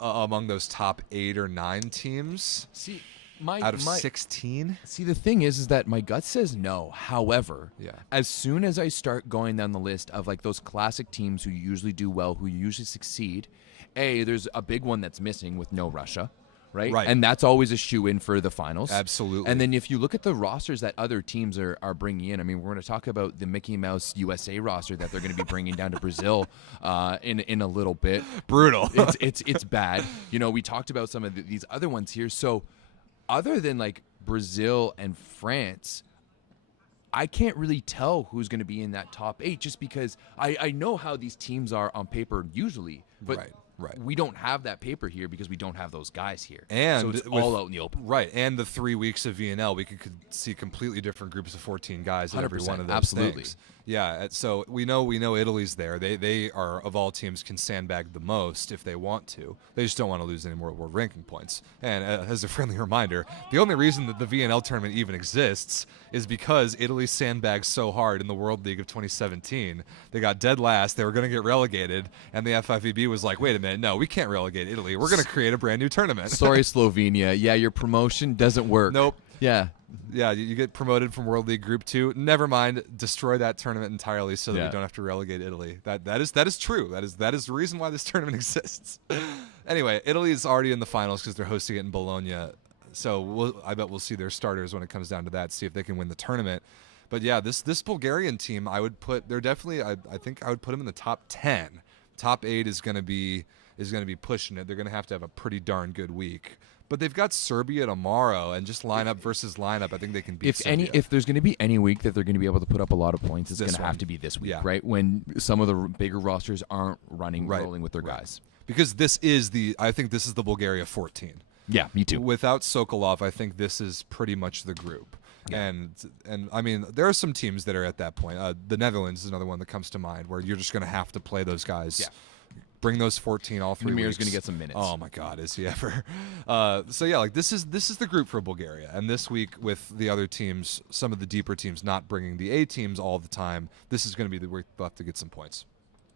among those top 8 or 9 teams? See, out of 16? See, the thing is that my gut says no. However, as soon as I start going down the list of like those classic teams who usually do well, who usually succeed, there's a big one that's missing with no Russia. Right? And that's always a shoe-in for the finals. Absolutely. And then if you look at the rosters that other teams are bringing in, I mean, we're going to talk about the Mickey Mouse USA roster that they're going to be bringing down to Brazil in a little bit. Brutal. It's bad. You know, we talked about some of these other ones here. So other than like Brazil and France, I can't really tell who's going to be in that top 8 just because I know how these teams are on paper usually. But Right. we don't have that paper here because we don't have those guys here. And so it's all out in the open. Right. And the 3 weeks of VNL, we could see completely different groups of 14 guys in every one of those absolutely. things. Yeah. So we know Italy's there. They are, of all teams, can sandbag the most if they want to. They just don't want to lose any more world ranking points. And as a friendly reminder, the only reason that the VNL tournament even exists is because Italy sandbagged so hard in the World League of 2017. They got dead last. They were going to get relegated. And the FIVB was like, wait a minute, no, we can't relegate Italy. We're going to create a brand new tournament. Sorry, Slovenia. Yeah, your promotion doesn't work. Nope. Yeah. Yeah, you get promoted from World League Group 2. Never mind, destroy that tournament entirely so that we don't have to relegate Italy. That is true. That is the reason why this tournament exists. Anyway, Italy is already in the finals because they're hosting it in Bologna. So I bet we'll see their starters when it comes down to that, see if they can win the tournament. But yeah, this Bulgarian team, I would put, they're definitely, I think I would put them in the top 10. Top 8 is going to be pushing it. They're going to have a pretty darn good week. But they've got Serbia tomorrow, and just lineup versus lineup, I think they can beat Serbia. If there's going to be any week that they're going to be able to put up a lot of points, it's going to have to be this week, right? When some of the bigger rosters aren't rolling with their guys. Because I think this is the Bulgaria 14. Yeah, me too. Without Sokolov, I think this is pretty much the group. Yeah. And I mean, there are some teams that are at that point. The Netherlands is another one that comes to mind, where you're just going to have to play those guys. Yeah. Bring those 14 all 3 weeks. Namir's going to get some minutes. Oh my God, is he ever? So yeah, like this is the group for Bulgaria, and this week with the other teams, some of the deeper teams not bringing the A teams all the time, this is going to be the week we'll have to get some points.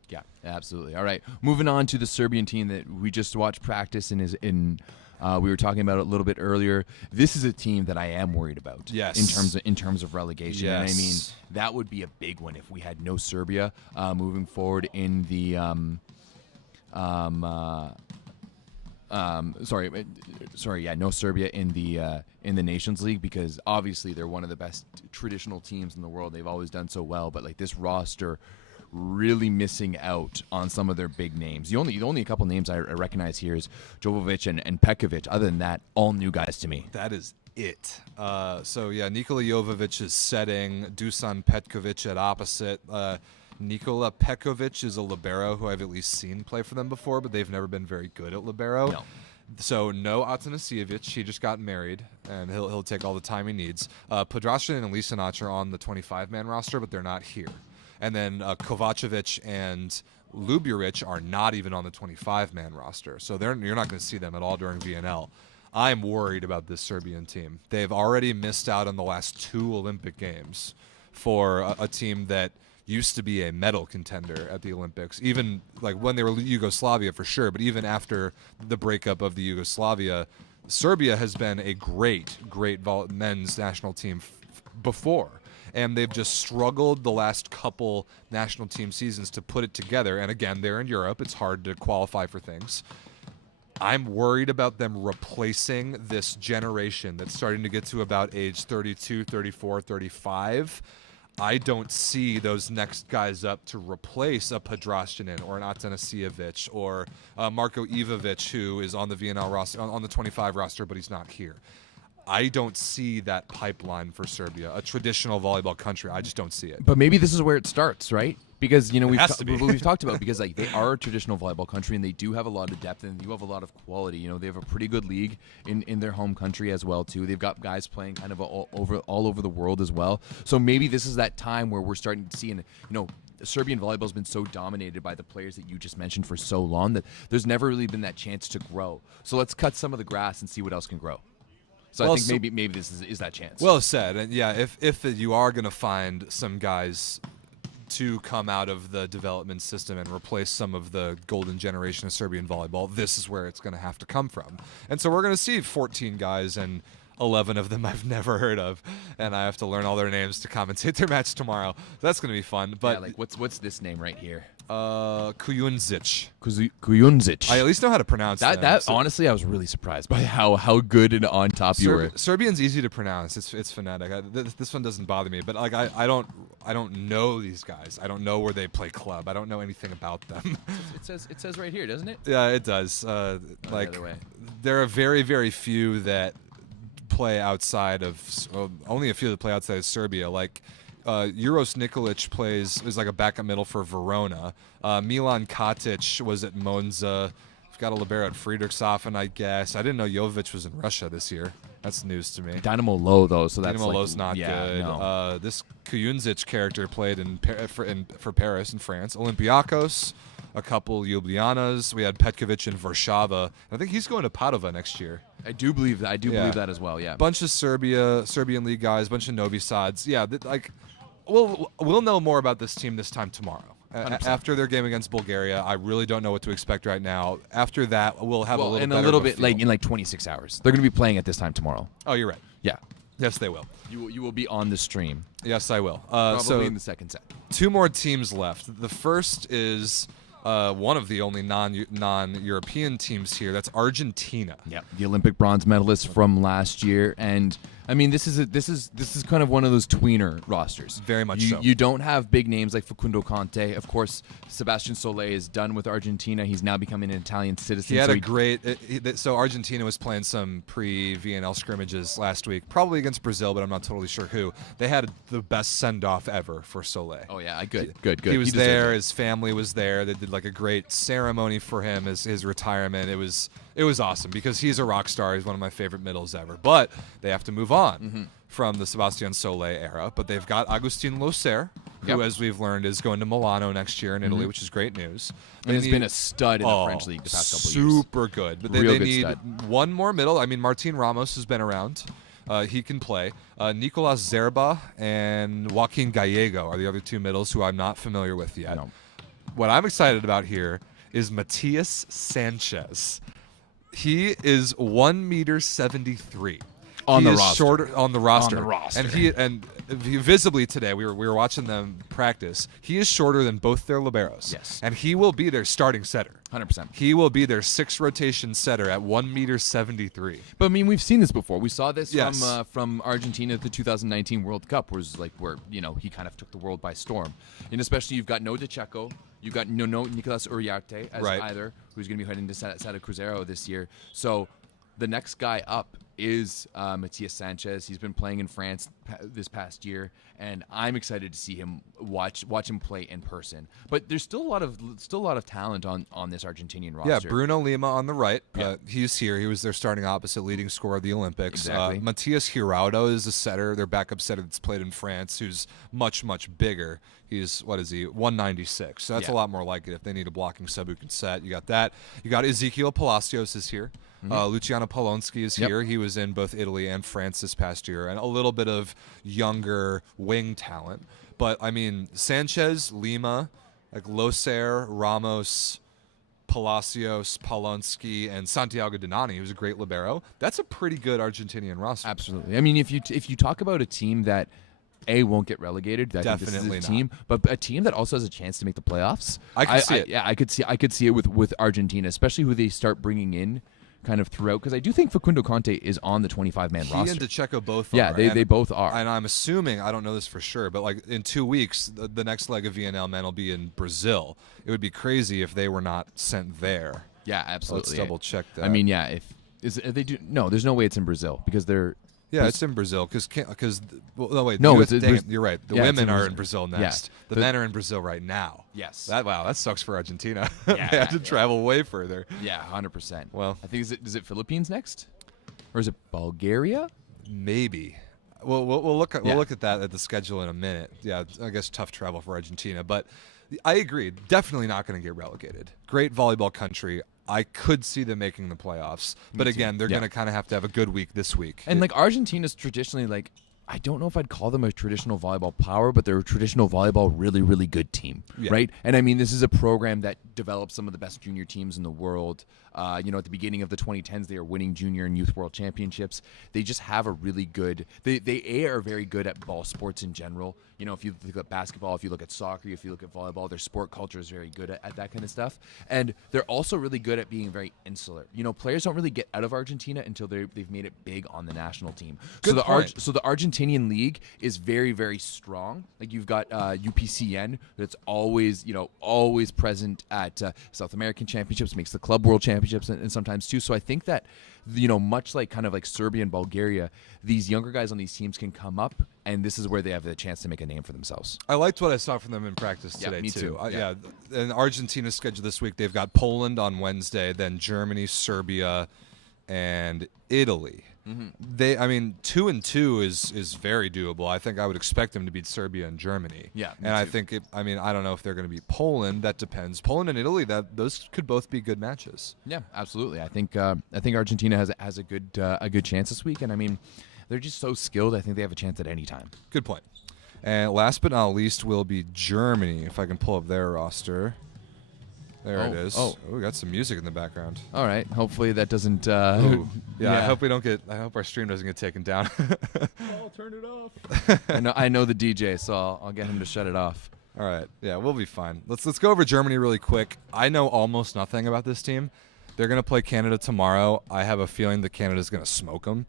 Yeah, absolutely. All right, moving on to the Serbian team that we just watched practice and is in. We were talking about it a little bit earlier. This is a team that I am worried about. Yes. In terms of relegation. Yes. And I mean, that would be a big one if we had no Serbia moving forward in the no Serbia in the Nations League, because obviously they're one of the best traditional teams in the world. They've always done so well, but like this roster really missing out on some of their big names. The only couple names I recognize here is Jovovic and Pekovic. Other than that, all new guys to me. That is it. So yeah, Nikola Jovovic is setting, Dusan Petkovic at opposite. Nikola Pekovic is a libero who I've at least seen play for them before, but they've never been very good at libero. No. So no Atanasijevic. He just got married, and he'll take all the time he needs. Podrashin and Lisinac are on the 25-man roster, but they're not here. And then Kovacevic and Luburic are not even on the 25-man roster. So you're not going to see them at all during VNL. I'm worried about this Serbian team. They've already missed out on the last 2 Olympic Games for a team that used to be a medal contender at the Olympics, even like when they were Yugoslavia for sure, but even after the breakup of the Yugoslavia, Serbia has been a great men's national team before. And they've just struggled the last couple national team seasons to put it together. And again, they're in Europe. It's hard to qualify for things. I'm worried about them replacing this generation that's starting to get to about age 32, 34, 35. I don't see those next guys up to replace a Podrashinin or an Atanasijevic or Marko Ivovic, who is on the VNL roster, on the 25 roster, but he's not here. I don't see that pipeline for Serbia, a traditional volleyball country. I just don't see it. But maybe this is where it starts, right? Because we've talked about, because like they are a traditional volleyball country and they do have a lot of depth and they do have a lot of quality. They have a pretty good league in their home country as well too. They've got guys playing kind of all over the world as well. So maybe this is that time where we're starting to see, and Serbian volleyball has been so dominated by the players that you just mentioned for so long that there's never really been that chance to grow. So let's cut some of the grass and see what else can grow. So I think maybe this is that chance. Well said. And yeah, if you are going to find some guys to come out of the development system and replace some of the golden generation of Serbian volleyball, this is where it's going to have to come from. And so we're going to see 14 guys, and 11 of them I've never heard of, and I have to learn all their names to commentate their match tomorrow. That's going to be fun. But yeah, like what's this name right here? Kujundžić. Kujundžić. I at least know how to pronounce that. Honestly, I was really surprised by how good and on top you were. Serbian's easy to pronounce. It's phonetic. This one doesn't bother me. But like I don't know these guys. I don't know where they play club. I don't know anything about them. It says right here, doesn't it? Yeah, it does. The other way. There are very, very few that play outside of only a few that play outside of Serbia. Like Uros Nikolic is like a backup middle for Verona. Milan Katic was at Monza. We've got a libero at Friedrichshafen, I guess. I didn't know Jovovic was in Russia this year. That's news to me. Dynamo Low though, so that's Dynamo Low's not good. No. This Kujundžić character played for Paris in France. Olympiacos, a couple Ljubljanas. We had Petkovic in Warszawa. I think he's going to Padova next year. I do believe that. Believe that as well. Yeah. Bunch of Serbian league guys. Bunch of Novi Sads. Yeah. We'll know more about this team this time tomorrow. After their game against Bulgaria, I really don't know what to expect right now. After that, we'll have a little bit like in 26 hours. They're going to be playing at this time tomorrow. Oh, you're right. Yeah. Yes, they will. You will be on the stream. Yes, I will. Probably in the second set. 2 more teams left. The first is one of the only non-European teams here. That's Argentina. Yeah, the Olympic bronze medalist from last year, and I mean this is kind of one of those tweener rosters. Very much so. You don't have big names like Facundo Conte. Of course, Sebastian Solé is done with Argentina. He's now becoming an Italian citizen. He had so Argentina was playing some pre-VNL scrimmages last week, probably against Brazil, but I'm not totally sure who. They had the best send-off ever for Solé. Oh yeah, good. He was there. His family was there. They did like a great ceremony for him as his retirement. It was awesome because he's a rock star. He's one of my favorite middles ever. But they have to move on from the Sebastian Solé era. But they've got Agustin Loser, who, as we've learned, is going to Milano next year in Italy, which is great news. And has been a stud in the French league the past couple of years. Super good. But they need one more middle. I mean, Martin Ramos has been around. He can play. Nicolas Zerba and Joaquin Gallego are the other 2 middles who I'm not familiar with yet. No. What I'm excited about here is Matias Sanchez. He is 1.73 meters. On he the is roster. shorter on the roster. On the roster. And he visibly today we were watching them practice. He is shorter than both their liberos. Yes. And he will be their starting setter. 100%. He will be their 6 rotation setter at 1.73 meters. But I mean, we've seen this before. We saw this Yes. from Argentina at the 2019 World Cup, where he kind of took the world by storm. And especially you've got no DeCheco, you've got no Nicolas Uriarte as Right. either, who's going to be heading to Sada Cruzeiro this year. So the next guy up is Matias Sanchez. He's been playing in France this past year, and I'm excited to see him watch him play in person. But there's still a lot of talent on this Argentinian roster. Yeah, Bruno Lima on the right. Yeah. He's here. He was their starting opposite, leading scorer of the Olympics. Exactly. Matias Giraudo is a setter, their backup setter that's played in France, who's much, much bigger. He's, 196. So that's Yeah. a lot more like it if they need a blocking sub who can set. You got that. You got Ezequiel Palacios is here. Luciano Polonsky is Yep. here. He was in both Italy and France this past year. And a little bit of younger wing talent. But, I mean, Sanchez, Lima, like Loser, Ramos, Palacios, Polonsky, and Santiago Dinani, who's a great libero. That's a pretty good Argentinian roster. Absolutely. I mean, if you talk about a team that won't get relegated, I think Definitely this is not. a team, but a team that also has a chance to make the playoffs. I could see it. Yeah, I could see it with Argentina, especially who they start bringing in kind of throughout, because I do think Facundo Conte is on the 25-man He roster. and DeCheco both Yeah, are. they both are. And I'm assuming, I don't know this for sure, but like in 2 weeks, the next leg of VNL men will be in Brazil. It would be crazy if they were not sent there. Yeah, absolutely. Let's double check that. I mean, yeah, if they do, no, there's no way it's in Brazil because they're. Yeah, it's in Brazil because no wait, No, the US it's you're right. The yeah, it's women in are in Brazil. Brazil next. Yeah. The men are in Brazil right now. Yes. That sucks for Argentina. Yeah, they have to yeah. travel way further. Yeah, 100%. Well, I think is it Philippines next, or is it Bulgaria? maybe. We'll look at Yeah. that at the schedule in a minute. Yeah, I guess tough travel for Argentina, but I agree. Definitely not going to get relegated. Great volleyball country. I could see them making the playoffs, but too. again, they're Yeah. going to kind of have to have a good week this week. And like Argentina's traditionally like, I don't know if I'd call them a traditional volleyball power, but they're a traditional volleyball really, really good team, Yeah. right? And I mean, this is a program that develops some of the best junior teams in the world. At the beginning of the 2010s, they are winning junior and youth world championships. They just have a really good. They are very good at ball sports in general. If you look at basketball, if you look at soccer, if you look at volleyball, their sport culture is very good at that kind of stuff. And they're also really good at being very insular. Players don't really get out of Argentina until they've made it big on the national team. Good point. So the Argentinian league is very, very strong. Like you've got UPCN that's always present at South American championships, makes the Club World Championships, and sometimes too. So I think that much like kind of like Serbia and Bulgaria, these younger guys on these teams can come up, and this is where they have the chance to make a name for themselves. I liked what I saw from them in practice Yeah, today me too. Yeah, and Argentina's schedule this week, they've got Poland on Wednesday, then Germany, Serbia, and Italy. Mm-hmm. 2-2 is very doable. I think I would expect them to beat Serbia and Germany. Yeah, me and I too. think I don't know if they're going to beat Poland. That depends. Poland and Italy, those could both be good matches. Yeah, absolutely. I think Argentina has a good chance this week, and I mean, they're just so skilled. I think they have a chance at any time. Good point. And last but not least will be Germany. If I can pull up their roster. There it is. Oh. We got some music in the background. All right. Hopefully that doesn't. Ooh. Yeah, I hope our stream doesn't get taken down. I'll turn it off. I know the DJ, so I'll get him to shut it off. All right. Yeah, we'll be fine. Let's go over Germany really quick. I know almost nothing about this team. They're going to play Canada tomorrow. I have a feeling that Canada's going to smoke them.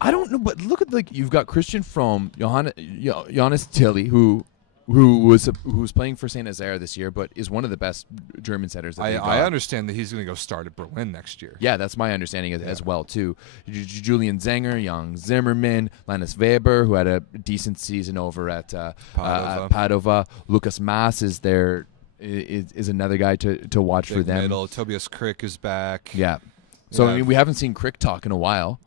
I don't know, but look at you've got Christian from Johannes Tilly, who was playing for Saint Nazaire this year, but is one of the best German setters that they've got. I understand that he's going to go start at Berlin next year. Yeah, that's my understanding as well too. Julian Zenger, Jan Zimmerman, Linus Weber, who had a decent season over at Padova. Lucas Maas is there. Is another guy to watch Big for them. Middle. Tobias Crick is back. Yeah. So Yeah. I mean, we haven't seen Crick talk in a while.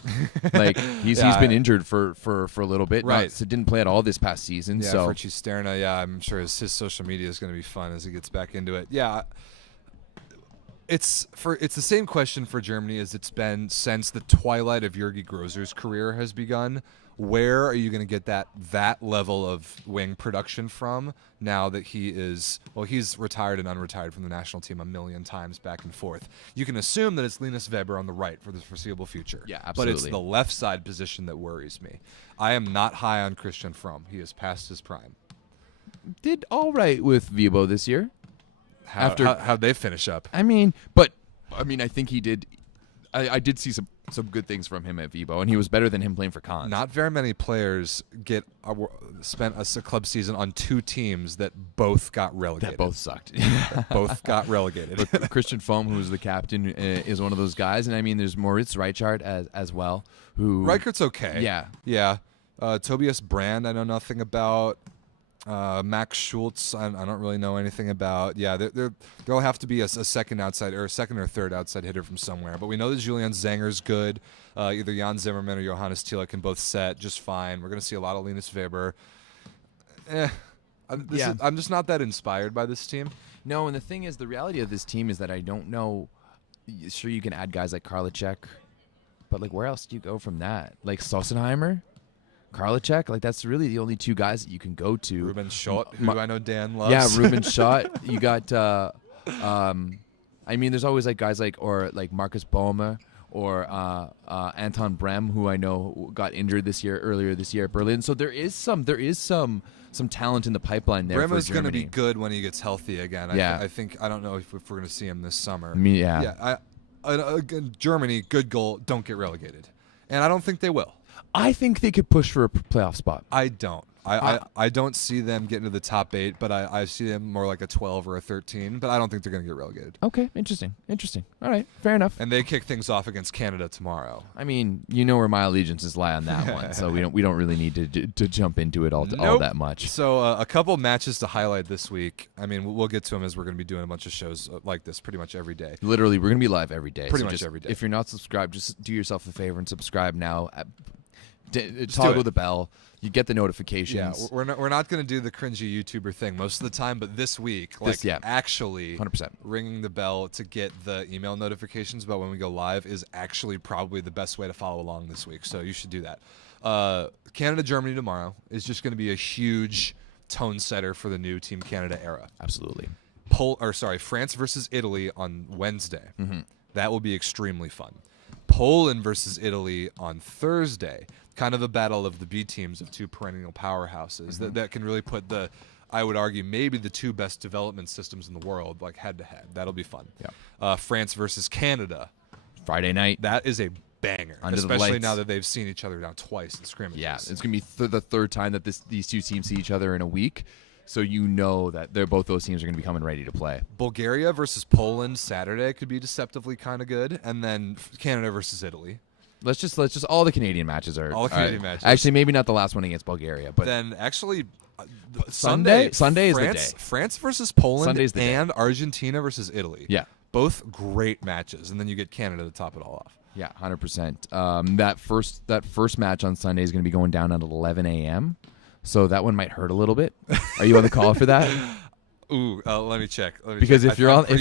Like he's been injured for a little bit. Right. So didn't play at all this past season. Yeah, so for Cisterna, I'm sure his social media is going to be fun as he gets back into it. Yeah, It's the same question for Germany as it's been since the twilight of Jurgi Grozer's career has begun. Where are you going to get that level of wing production from now that he's retired and unretired from the national team a million times back and forth? You can assume that it's Linus Weber on the right for the foreseeable future. Yeah, absolutely. But it's the left side position that worries me. I am not high on Christian Fromm. He is past his prime. Did all right with Vibo this year. How'd they finish up? I think he did. I did see some good things from him at Vibo, and he was better than him playing for Cons. Not very many players spent a club season on two teams that both got relegated. That both sucked. Both got relegated. But Christian Fohm, who's the captain, is one of those guys, and I mean, there's Moritz Reichart as well. Who Reichert's okay. Yeah. Tobias Brand, I know nothing about. Max Schultz, I don't really know anything about. Yeah, there'll have to be a second outside or a second or third outside hitter from somewhere. But we know that Julian Zanger's good. Either Jan Zimmerman or Johannes Thiele can both set just fine. We're going to see a lot of Linus Weber. I'm just not that inspired by this team. No, and the thing is, the reality of this team is that I don't know. Sure, you can add guys like Karliczek, but like, where else do you go from that? Like Sossenheimer? Karliczek, like that's really the only two guys that you can go to. Ruben Schott, who I know Dan loves. Yeah, Ruben Schott. You got, there's always like guys like Marcus Boehme or Anton Brem, who I know got injured earlier this year at Berlin. So there is some talent in the pipeline there. Brem is going to be good when he gets healthy again. I don't know if we're going to see him this summer. Germany, good goal, don't get relegated, and I don't think they will. I think they could push for a playoff spot. I don't. I don't see them getting to the top 8, but I see them more like a 12 or a 13, but I don't think they're going to get relegated. Okay, interesting. All right, fair enough. And they kick things off against Canada tomorrow. I mean, you know where my allegiances lie on that one, so we don't really need to jump into it all that much. So a couple matches to highlight this week. I mean, we'll get to them as we're going to be doing a bunch of shows like this pretty much every day. Literally, we're going to be live every day. Pretty much every day. If you're not subscribed, just do yourself a favor and subscribe now. Toggle the bell. You get the notifications. Yeah, we're not going to do the cringy YouTuber thing most of the time, but this week, actually 100%. ringing the bell to get the email notifications about when we go live is actually probably the best way to follow along this week. So you should do that. Canada-Germany tomorrow is just going to be a huge tone setter for the new Team Canada era. Absolutely. France versus Italy on Wednesday. Mm-hmm. That will be extremely fun. Poland versus Italy on Thursday. Kind of a battle of the B teams of two perennial powerhouses that can really put I would argue, maybe the two best development systems in the world, like head to head. That'll be fun. Yeah. France versus Canada. Friday night. That is a banger, Under the especially lights. now that they've seen each other now twice in scrimmages. Yeah, it's going to be the third time that these two teams see each other in a week. So you know that both those teams are going to be coming ready to play. Bulgaria versus Poland Saturday could be deceptively kind of good, and then Canada versus Italy. Let's just all the Canadian matches are all the Canadian matches. Actually, maybe not the last one against Bulgaria, but then actually Sunday is France, the day. France versus Poland Sunday's the day. and Argentina versus Italy. Yeah, both great matches, and then you get Canada to top it all off. Yeah, 100%. That first match on Sunday is going to be going down at 11 a.m. So that one might hurt a little bit. Are you on the call for that? Ooh, let me check. Because if you're on the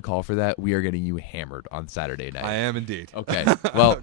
call for that, we are getting you hammered on Saturday night. I am indeed. Okay. Well,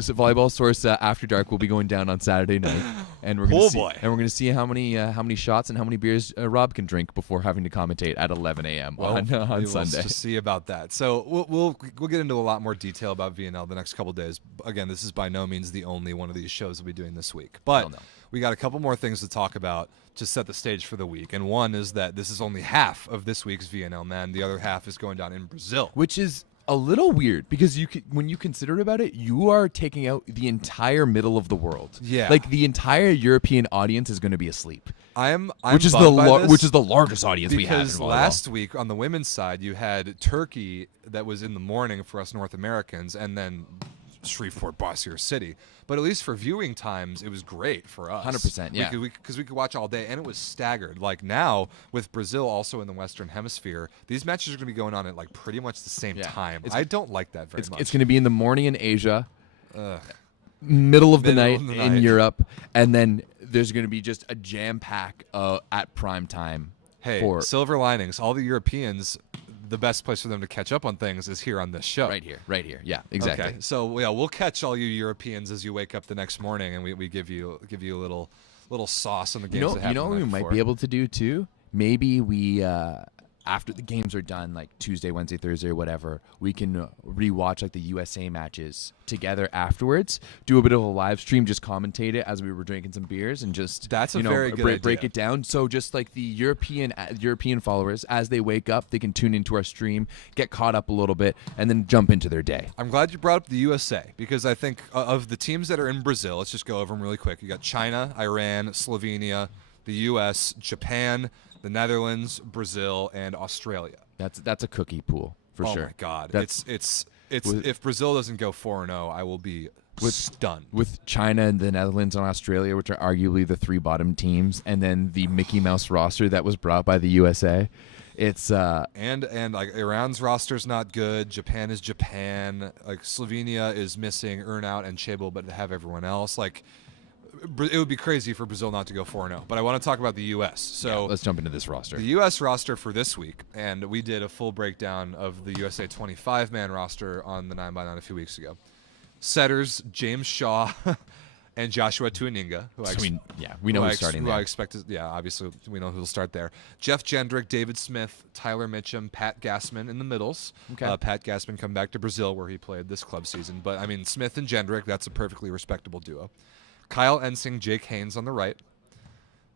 so Volleyball Source After Dark will be going down on Saturday night, and we're going to see how many shots and how many beers Rob can drink before having to commentate at 11 a.m. on Sunday. We'll see about that. So we'll get into a lot more detail about VNL the next couple days. Again, this is by no means the only one of these shows we'll be doing this week, but we got a couple more things to talk about to set the stage for the week. And one is that this is only half of this week's VNL Men. The other half is going down in Brazil. Which is a little weird because when you consider about it, you are taking out the entire middle of the world. Yeah. Like the entire European audience is going to be asleep. Which is the largest audience we have. Because last week on the women's side, you had Turkey that was in the morning for us North Americans, and then Shreveport, Bossier City. But at least for viewing times, it was great for us. 100%, yeah. Because we could watch all day, and it was staggered. Like now, with Brazil also in the Western Hemisphere, these matches are going to be going on at like pretty much the same time. I don't like that very much. It's going to be in the morning in Asia, middle of the night in Europe, and then there's going to be just a jam pack at prime time. Hey, silver linings. All the Europeans, the best place for them to catch up on things is here on this show. Right here. Yeah, exactly. Okay, so yeah, we'll catch all you Europeans as you wake up the next morning, and we give you a little sauce on the games. You know what we might be able to do too? Maybe we after the games are done, like Tuesday, Wednesday, Thursday, or whatever, we can rewatch like the USA matches together afterwards. Do a bit of a live stream, just commentate it as we were drinking some beers, and just that's a very good idea. Break it down. So just like the European followers, as they wake up, they can tune into our stream, get caught up a little bit, and then jump into their day. I'm glad you brought up the USA because I think of the teams that are in Brazil, let's just go over them really quick. You got China, Iran, Slovenia, the US, Japan, the Netherlands, Brazil, and Australia. That's a cookie pool for sure. Oh my God! It's if Brazil doesn't go 4-0, I will be stunned. With China and the Netherlands and Australia, which are arguably the three bottom teams, and then the Mickey Mouse roster that was brought by the USA. It's and like Iran's roster's not good. Japan is Japan. Like Slovenia is missing Earnout and Chable, but to have everyone else, like it would be crazy for Brazil not to go 4-0. But I want to talk about the U.S. So let's jump into this roster. The U.S. roster for this week, and we did a full breakdown of the USA 25-man roster on the 9x9 a few weeks ago. Setters James Shaw and Joshua Tuininga, we know who's starting there. I expect, obviously we know who will start there. Jeff Jendrick, David Smith, Tyler Mitchum, Pat Gassman in the middles. Okay. Pat Gassman come back to Brazil where he played this club season. But, I mean, Smith and Jendrick, that's a perfectly respectable duo. Kyle Ensing, Jake Haynes on the right.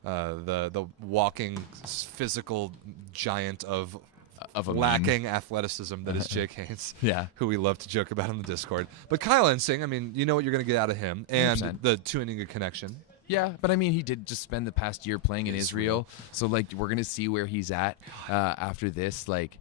The walking physical giant of lacking athleticism that is Jake Haynes, who we love to joke about on the Discord. But Kyle Ensing, I mean, you know what you're going to get out of him, and 100%. the Tuininga connection. Yeah, but I mean, he did just spend the past year playing in Israel, so like we're going to see where he's at after this. Like,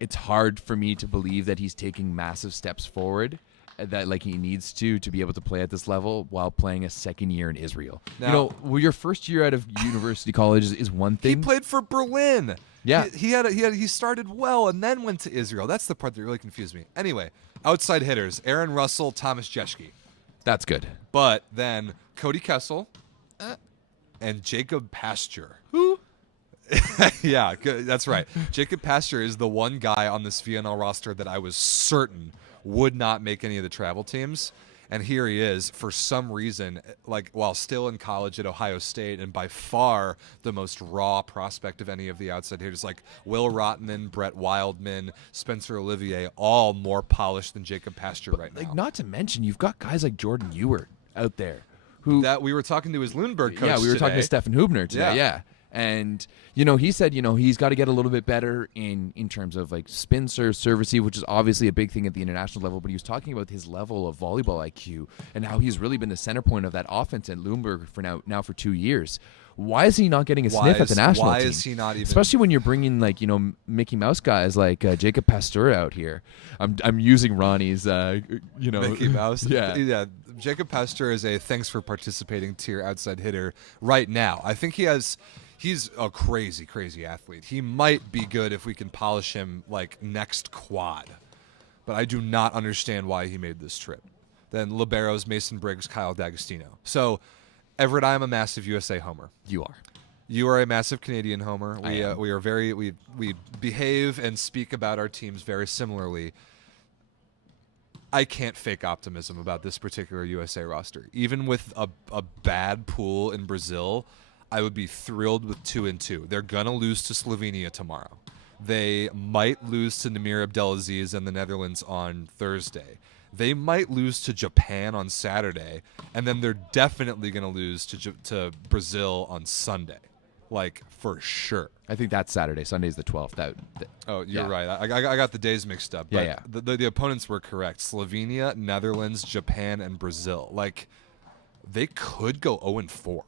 it's hard for me to believe that he's taking massive steps forward. That like he needs to be able to play at this level while playing a second year in Israel. Now, your first year out of university college is one thing. He played for Berlin. Yeah, he started well and then went to Israel. That's the part that really confused me. Anyway, outside hitters: Aaron Russell, Thomas Jeschke. That's good. But then Cody Kessel and Jacob Pasture. Who? Yeah, that's right. Jacob Pasture is the one guy on this VNL roster that I was certain would not make any of the travel teams. And here he is, for some reason, like while still in college at Ohio State, and by far the most raw prospect of any of the outside hitters, like Will Rotman, Brett Wildman, Spencer Olivier, all more polished than Jacob Pasture right now. Like, not to mention, you've got guys like Jordan Ewert out there. Who that we were talking to his Lundberg coach. Yeah, we were talking to Stefan Hubner today. Yeah. And, he said, he's got to get a little bit better in terms of like spin serve, service, which is obviously a big thing at the international level. But he was talking about his level of volleyball IQ and how he's really been the center point of that offense at Lundberg for now for 2 years. Why is he not getting a sniff at the national team? Why is he not even? Especially when you're bringing like Mickey Mouse guys like Jacob Pasteur out here. I'm using Ronnie's Mickey Mouse. Yeah. Jacob Pasteur is a thanks for participating tier outside hitter right now. I think he's a crazy, crazy athlete. He might be good if we can polish him like next quad. But I do not understand why he made this trip. Then liberos, Mason Briggs, Kyle D'Agostino. So, Everett, I am a massive USA homer. You are. You are a massive Canadian homer. I am. We are we behave and speak about our teams very similarly. I can't fake optimism about this particular USA roster. Even with a bad pool in Brazil, I would be thrilled with 2-2. They're going to lose to Slovenia tomorrow. They might lose to Namir Abdelaziz and the Netherlands on Thursday. They might lose to Japan on Saturday, and then they're definitely going to lose to Brazil on Sunday. Like, for sure. I think that's Saturday. Sunday's the 12th. You're right. I got the days mixed up. But yeah. The opponents were correct. Slovenia, Netherlands, Japan, and Brazil. Like, they could go 0-4.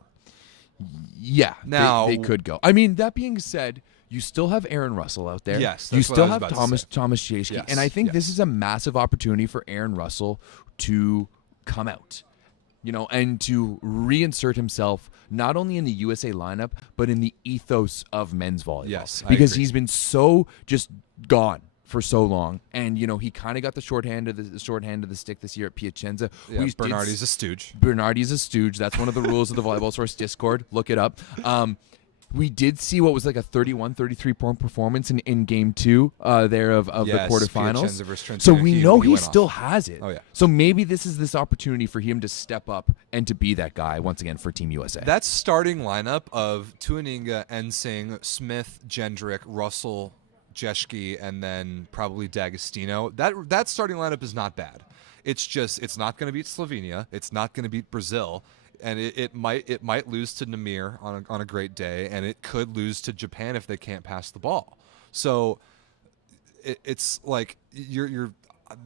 Yeah, now they could go. I mean, that being said, you still have Aaron Russell out there. Yes, you still have Thomas Jaschke, yes, and I think this is a massive opportunity for Aaron Russell to come out, and to reinsert himself not only in the USA lineup but in the ethos of men's volleyball. Yes, because he's been so just gone for so long, and he kind of got the shorthand of the stick this year at Piacenza. Yeah, Bernardi's a stooge. Bernardi's a stooge. That's one of the rules of the Volleyball Source Discord. Look it up. We did see what was like a 31, 33-point performance in game 2 there of the quarterfinals. So we know he still has it. Oh, yeah. So maybe this is this opportunity for him to step up and to be that guy once again for Team USA. That starting lineup of Tuaninga, Ensing, Smith, Jendrick, Russell, Jeschke, and then probably D'Agostino, that starting lineup is not bad. It's not going to beat Slovenia. It's not going to beat Brazil. And it might lose to Namir on a great day, and it could lose to Japan if they can't pass the ball. So it's like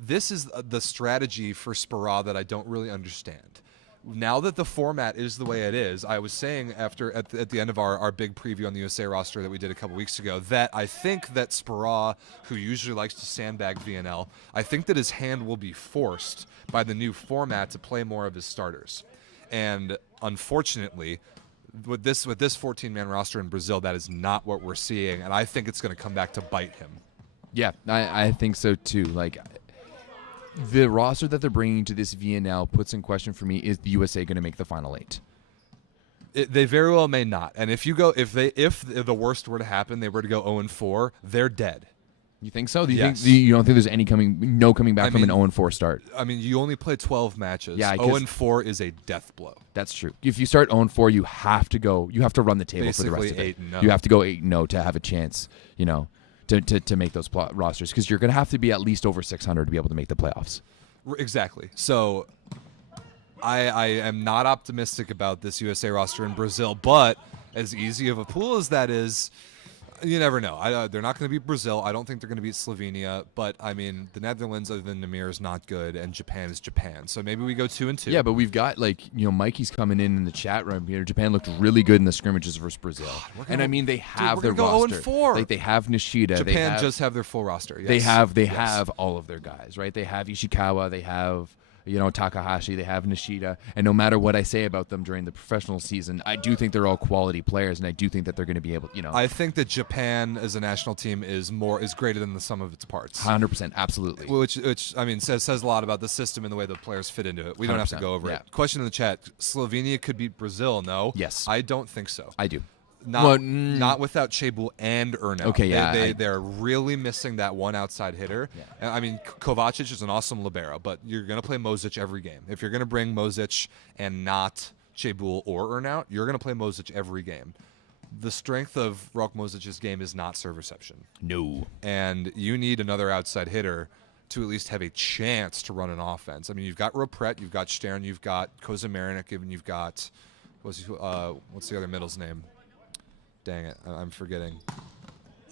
this is the strategy for Spera that I don't really understand. Now that the format is the way it is, I was saying at the end of our big preview on the USA roster that we did a couple weeks ago that I think that Spera, who usually likes to sandbag VNL, I think that his hand will be forced by the new format to play more of his starters. And unfortunately, with this 14-man roster in Brazil, that is not what we're seeing, and I think it's going to come back to bite him. Yeah, I think so too. Like the roster that they're bringing to this VNL puts in question for me: is the USA going to make the final 8? They very well may not. And if the worst were to happen, they were to go 0-4, they're dead. You think so? Do you Yes. think you don't think there's any coming back from an 0-4 start? I mean, you only play 12 matches. Yeah, 0-4 is a death blow. That's true. If you start 0-4, you have to run the table Basically for the rest of it. 8-0. You have to go 8-0 to have a chance, to make those rosters, because you're going to have to be at least over 600 to be able to make the playoffs. Exactly. So I am not optimistic about this USA roster in Brazil, but as easy of a pool as that is, you never know. They're not going to beat Brazil. I don't think they're going to beat Slovenia. But, I mean, the Netherlands, other than Namir, is not good, and Japan is Japan. So maybe we go 2-2. Yeah, but we've got, Mikey's coming in the chat room here. Japan looked really good in the scrimmages versus Brazil. God, they have their go roster. 0-4. Like, they have Nishida. Japan just have their full roster. Yes. They Yes. have all of their guys, right? They have Ishikawa. They have Takahashi, they have Nishida, and no matter what I say about them during the professional season, I do think they're all quality players, and I do think that they're going to be able, I think that Japan as a national team is greater than the sum of its parts. 100%, absolutely. Which I mean says a lot about the system and the way the players fit into it. We don't have to go over it. Question in the chat: Slovenia could beat Brazil? No. Yes. I don't think so. I do. Not without Chebul and Erno. Okay, yeah. They're really missing that one outside hitter. Yeah. And, I mean, Kovacic is an awesome libero, but you're going to play Mozic every game. If you're going to bring Mozic and not Chebul or Erno, you're going to play Mozic every game. The strength of Rok Mozic's game is not serve reception. No. And you need another outside hitter to at least have a chance to run an offense. I mean, you've got Ropret, you've got Stern, you've got Kozamarinik, and you've got what's the other middle's name? Dang it, I'm forgetting.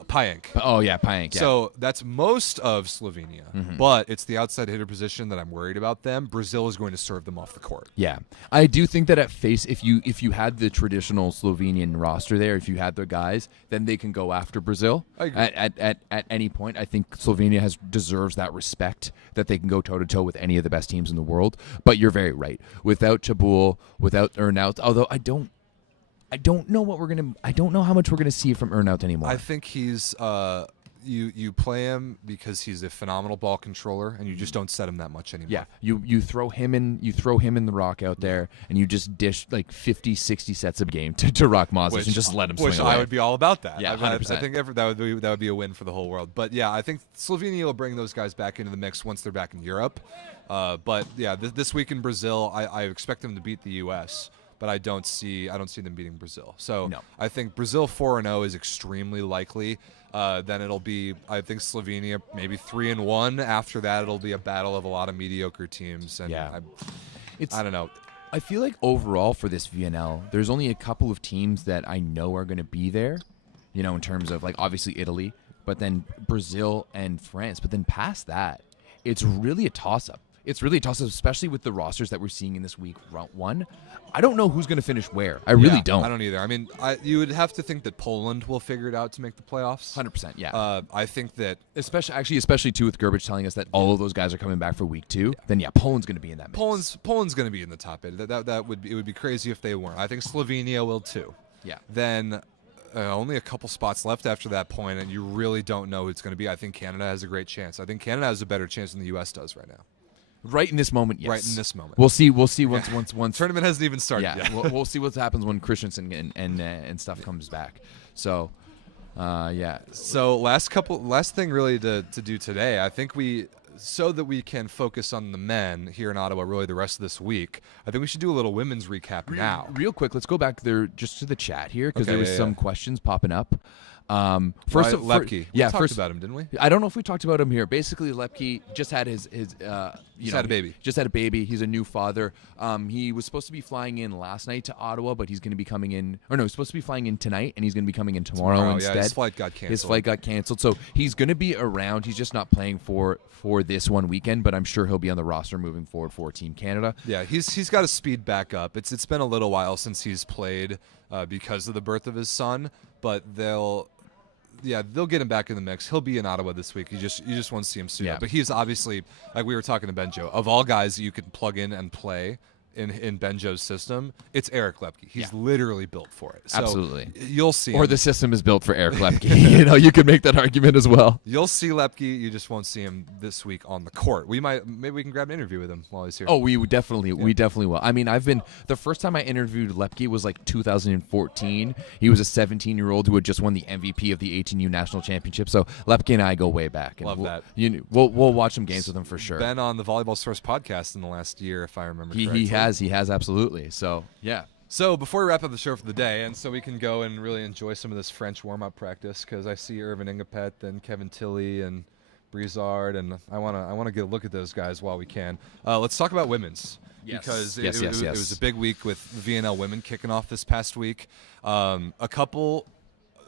Pajenk. Oh, yeah, Pajenk. Yeah. So that's most of Slovenia, but it's the outside hitter position that I'm worried about them. Brazil is going to serve them off the court. Yeah, I do think that at face, if you had the traditional Slovenian roster there, if you had their guys, then they can go after Brazil. I agree. At any point. I think Slovenia deserves that respect that they can go toe to toe with any of the best teams in the world. But you're very right. Without Chabul, without Ernaut, although I don't know I don't know how much we're gonna see from Ernaut anymore. I think he's you play him because he's a phenomenal ball controller, and you just don't set him that much anymore. Yeah, you throw him in the rock out there, and you just dish like 50, 60 sets of game to Rok Mozart and just let him swing away. I would be all about that. Yeah, 100%. I think that would be a win for the whole world. But yeah, I think Slovenia will bring those guys back into the mix once they're back in Europe. But yeah, this week in Brazil, I expect them to beat the U.S., but I don't see them beating Brazil. So no. I think Brazil 4-0 is extremely likely. Then it'll be, I think, Slovenia maybe 3-1. After that, it'll be a battle of a lot of mediocre teams. And yeah. I don't know. I feel like overall for this VNL, there's only a couple of teams that I know are going to be there, in terms of like obviously Italy, but then Brazil and France. But then past that, it's really a toss-up. It's really a toss-up, especially with the rosters that we're seeing in this week, round one. I don't know who's going to finish where. I really don't. I don't either. I mean, you would have to think that Poland will figure it out to make the playoffs. 100%, yeah. I think that... Especially too, with Gerbich telling us that all of those guys are coming back for week 2, then Poland's going to be in that mix. Poland's going to be in the top 8. It would be crazy if they weren't. I think Slovenia will too. Yeah. Then... only a couple spots left after that point, and you really don't know who it's going to be. I think Canada has a great chance. I think Canada has a better chance than the U.S. does right now. Right in this moment, yes. Right in this moment. We'll see once Tournament hasn't even started yeah, yet. we'll see what happens when Christensen and stuff comes back. So, yeah. So last thing really to do today, I think so that we can focus on the men here in Ottawa really the rest of this week, I think we should do a little women's recap now. Real quick, let's go back there just to the chat here because Okay, there was some questions popping up. First, Lepke. We talked about him, didn't we? I don't know if we talked about him here. Basically, Lepke just had his had a baby. Just had a baby. He's a new father. He was supposed to be flying in last night to Ottawa, but he's going to be coming in. Or no, he's supposed to be flying in tonight, and he's going to be coming in tomorrow instead. Yeah, his flight got canceled. His flight got canceled, so he's going to be around. He's just not playing for this one weekend, but I'm sure he'll be on the roster moving forward for Team Canada. Yeah, he's got his speed back up. It's been a little while since he's played because of the birth of his son, but they'll get him back in the mix. He'll be in Ottawa this week. You just won't see him soon. Yeah. But he's obviously, like we were talking to Benjo, of all guys that you can plug in and play in Benjo's system, it's Eric Lepke. He's literally built for it. So Absolutely. You'll see Or him. the system is built for Eric Lepke. You could make that argument as well. You'll see Lepke. You just won't see him this week on the court. Maybe we can grab an interview with him while he's here. Oh, we definitely will. I mean, the first time I interviewed Lepke was like 2014. He was a 17-year-old who had just won the MVP of the 18U National Championship. So Lepke and I go way back. And Love that. We'll watch some games with him for sure. Been on the Volleyball Source podcast in the last year, if I remember correctly. He has absolutely. So yeah. So before we wrap up the show for the day, and so we can go and really enjoy some of this French warm-up practice, because I see Irvin Ingapet and Kevin Tilley and Brizard, and I want to get a look at those guys while we can. Let's talk about women's. Yes. Because Yes. it was a big week with VNL women kicking off this past week. A couple,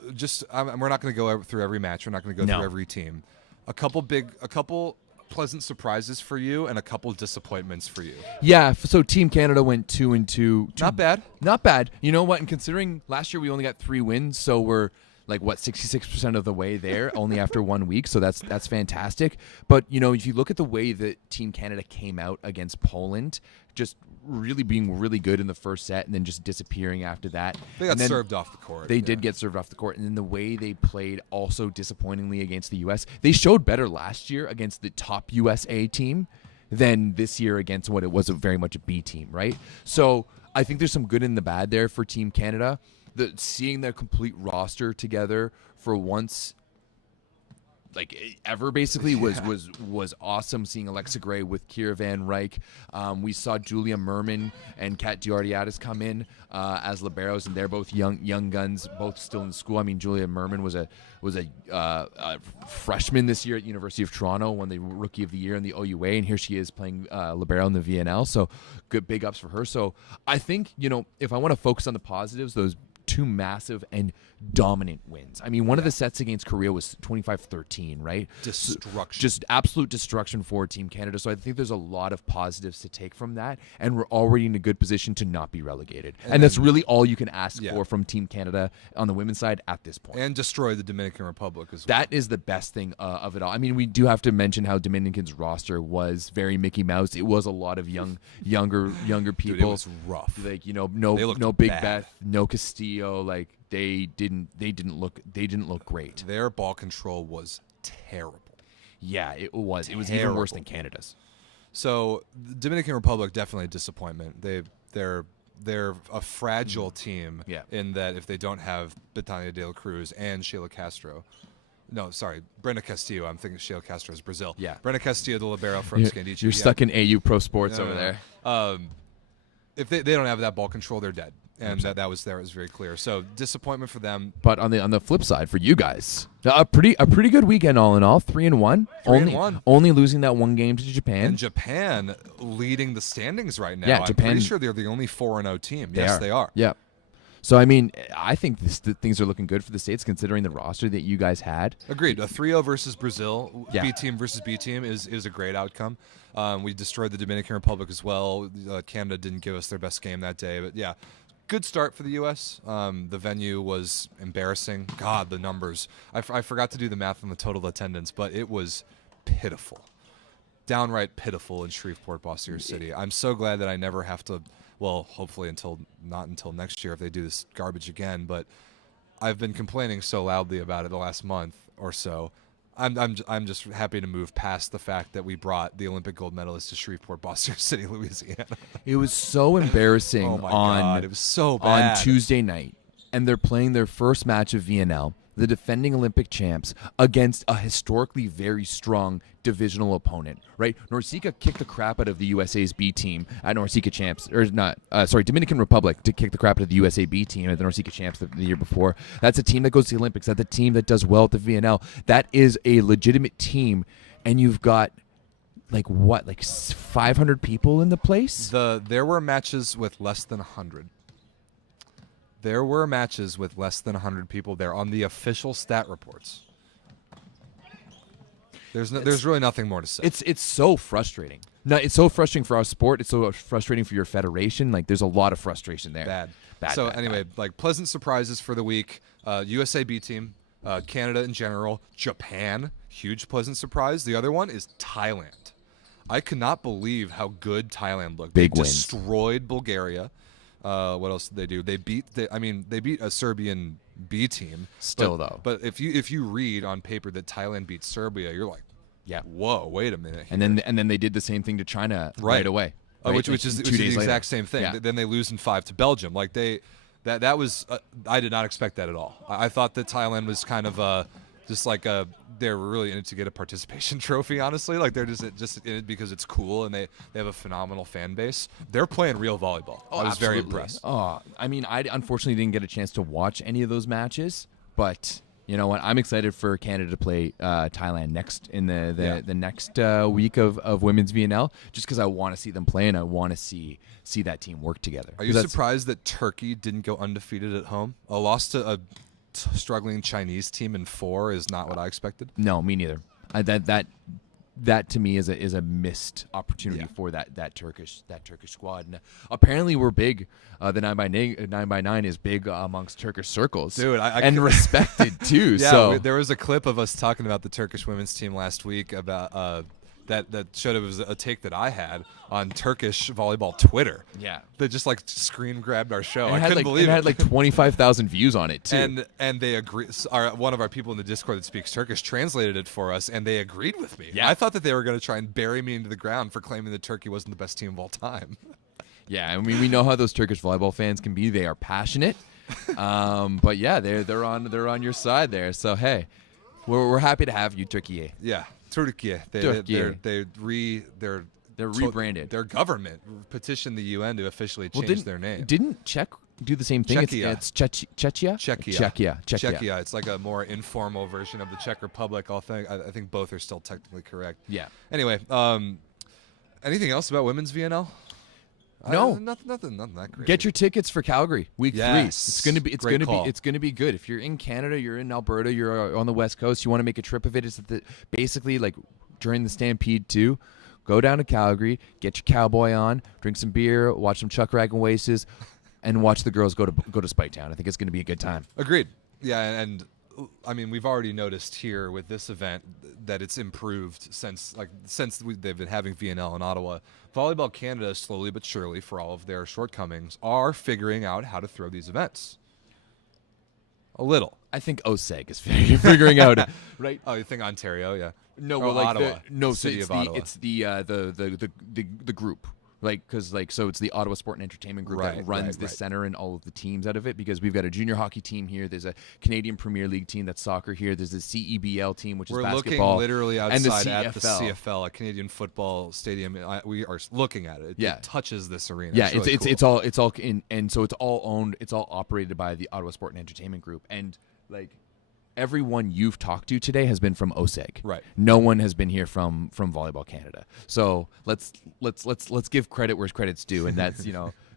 we're not going to go through every match. We're not going to go through every team. A couple pleasant surprises for you and a couple disappointments for you. Yeah, so Team Canada went 2-2. Not bad. Not bad. You know what? And considering last year we only got 3 wins, so we're like 66% of the way there only after 1 week, so that's fantastic. But if you look at the way that Team Canada came out against Poland, just really being really good in the first set and then just disappearing after that. They got served off the court. They did get served off the court, and then the way they played also disappointingly against the U.S. They showed better last year against the top USA team than this year against what it was very much a B team, right? So I think there's some good and the bad there for Team Canada. Seeing their complete roster together for once, like ever, basically was awesome. Seeing Alexa Gray with Kira Van Ryk, we saw Julia Merman and Kat Diordiadis come in as liberos, and they're both young guns, both still in school. I mean, Julia Merman was a freshman this year at University of Toronto, won the Rookie of the Year in the OUA, and here she is playing libero in the VNL. So good, big ups for her. So I think if I want to focus on the positives, those 2 massive and dominant wins. I mean, one of the sets against Korea was 25-13, right? Destruction. Just absolute destruction for Team Canada. So I think there's a lot of positives to take from that, and we're already in a good position to not be relegated. And that's really all you can ask for from Team Canada on the women's side at this point. And destroy the Dominican Republic as well. That is the best thing of it all. I mean, we do have to mention how Dominican's roster was very Mickey Mouse. It was a lot of younger people. Dude, it was rough. Like no Big Beth, no Castillo. Like they didn't look great. Their ball control was terrible. Yeah, it was. It was even worse than Canada's. So the Dominican Republic, definitely a disappointment. They're a fragile team in that if they don't have Betania de la Cruz and Sheila Castro. No, sorry, Brenda Castillo. I'm thinking Sheila Castro is Brazil. Yeah. Brenda Castillo, the libero from Scandici. You're stuck in AU Pro Sports over there. If they don't have that ball control, they're dead. And that was very clear. So disappointment for them. But on the flip side, for you guys, a pretty good weekend all in all. 3-1. 3-1. Only losing that 1 game to Japan. And Japan leading the standings right now. Yeah, I'm Japan, pretty sure they're the only 4-0 team. Yes, they are. Yeah. So I mean, I think things are looking good for the States considering the roster that you guys had. Agreed. A 3-0 versus Brazil, B team versus B team is a great outcome. We destroyed the Dominican Republic as well. Canada didn't give us their best game that day, but yeah. Good start for the U.S. The venue was embarrassing. God, the numbers. I forgot to do the math on the total attendance, but it was pitiful. Downright pitiful in Shreveport, Bossier City. I'm so glad that I never have to, well, hopefully not until next year if they do this garbage again, but I've been complaining so loudly about it the last month or so. I'm just happy to move past the fact that we brought the Olympic gold medalist to Shreveport, Bossier City, Louisiana. It was so embarrassing Oh my God, it was so on bad. Tuesday night, and they're playing their first match of VNL, the defending Olympic champs, against a historically very strong divisional opponent, right? Norseca kicked the crap out of the USA's B team at Norseca champs, or not, Dominican Republic to kick the crap out of the USA B team at the Norseca champs the year before. That's a team that goes to the Olympics. That's a team that does well at the VNL. That is a legitimate team, and you've got like 500 people in the place? There were matches with less than 100. There were matches with less than 100 people there on the official stat reports. There's really nothing more to say. It's so frustrating. No, it's so frustrating for our sport. It's so frustrating for your federation. Like, there's a lot of frustration there. Bad. So anyway, like pleasant surprises for the week. USA B team, Canada in general, Japan, huge pleasant surprise. The other one is Thailand. I could not believe how good Thailand looked. Big they wins. Destroyed Bulgaria. What else did they do? They beat a Serbian B team. But if you read on paper that Thailand beat Serbia, you're like, yeah, whoa, wait a minute. And then they did the same thing to China right away. Right? Which is the exact same thing. Yeah. Then they lose in 5 to Belgium. Like that was I did not expect that at all. I thought that Thailand was kind of just like they're really in it to get a participation trophy, honestly. Like they're just in it because it's cool and they have a phenomenal fan base. They're playing real volleyball. I was very impressed. Oh, I mean, I unfortunately didn't get a chance to watch any of those matches, but you know what? I'm excited for Canada to play Thailand next in the next week of women's VNL, just because I want to see them play and I want to see that team work together. Are you surprised that Turkey didn't go undefeated at home? A loss to a struggling Chinese team in 4 is not what I expected. No, me neither. That to me is a missed opportunity for that Turkish squad. And apparently we're big. The 9x9 is big amongst Turkish circles, dude, and respected too. Yeah, so there was a clip of us talking about the Turkish women's team last week about that showed it was a take that I had on Turkish volleyball Twitter. Yeah, that just like screen grabbed our show. And I couldn't believe it. It had like 25,000 views on it too. And they agree. One of our people in the Discord that speaks Turkish translated it for us, and they agreed with me. Yeah. I thought that they were going to try and bury me into the ground for claiming that Turkey wasn't the best team of all time. Yeah, I mean, we know how those Turkish volleyball fans can be. They are passionate, but yeah, they're on your side there. So hey, we're happy to have you, Turkey. Yeah, Turkey. They're rebranded. Their government petitioned the UN to officially change their name. Didn't Czech do the same thing? Czechia. It's Czechia. Czechia. It's like a more informal version of the Czech Republic. I think both are still technically correct. Yeah. Anyway, anything else about women's VNL? No, nothing that great. Get your tickets for Calgary week 3. It's gonna be good. If you're in Canada, you're in Alberta, you're on the West Coast, you want to make a trip of it. It's basically like during the Stampede too. Go down to Calgary, get your cowboy on, drink some beer, watch some Chuck Rag and Waces, and watch the girls go to Spike Town. I think it's gonna be a good time. Agreed. Yeah, and I mean, we've already noticed here with this event that it's improved since they've been having VNL in Ottawa. Volleyball Canada, slowly but surely, for all of their shortcomings, are figuring out how to throw these events. A little. I think OSEG is figuring out, right? Oh, you think Ontario? Yeah. No, well, like Ottawa. City of Ottawa. It's the group. So it's the Ottawa Sport and Entertainment Group that runs this center and all of the teams out of it, because we've got a junior hockey team here. There's a Canadian Premier League team that's soccer here. There's a CEBL team, which is basketball. We're looking literally outside at the CFL. CFL, a Canadian football stadium. We are looking at it. It touches this arena. Yeah, it's really cool. it's all in, and so it's all owned. It's all operated by the Ottawa Sport and Entertainment Group, and like. Everyone you've talked to today has been from OSEG. Right. No one has been here from Volleyball Canada. So let's give credit where credit's due, and that's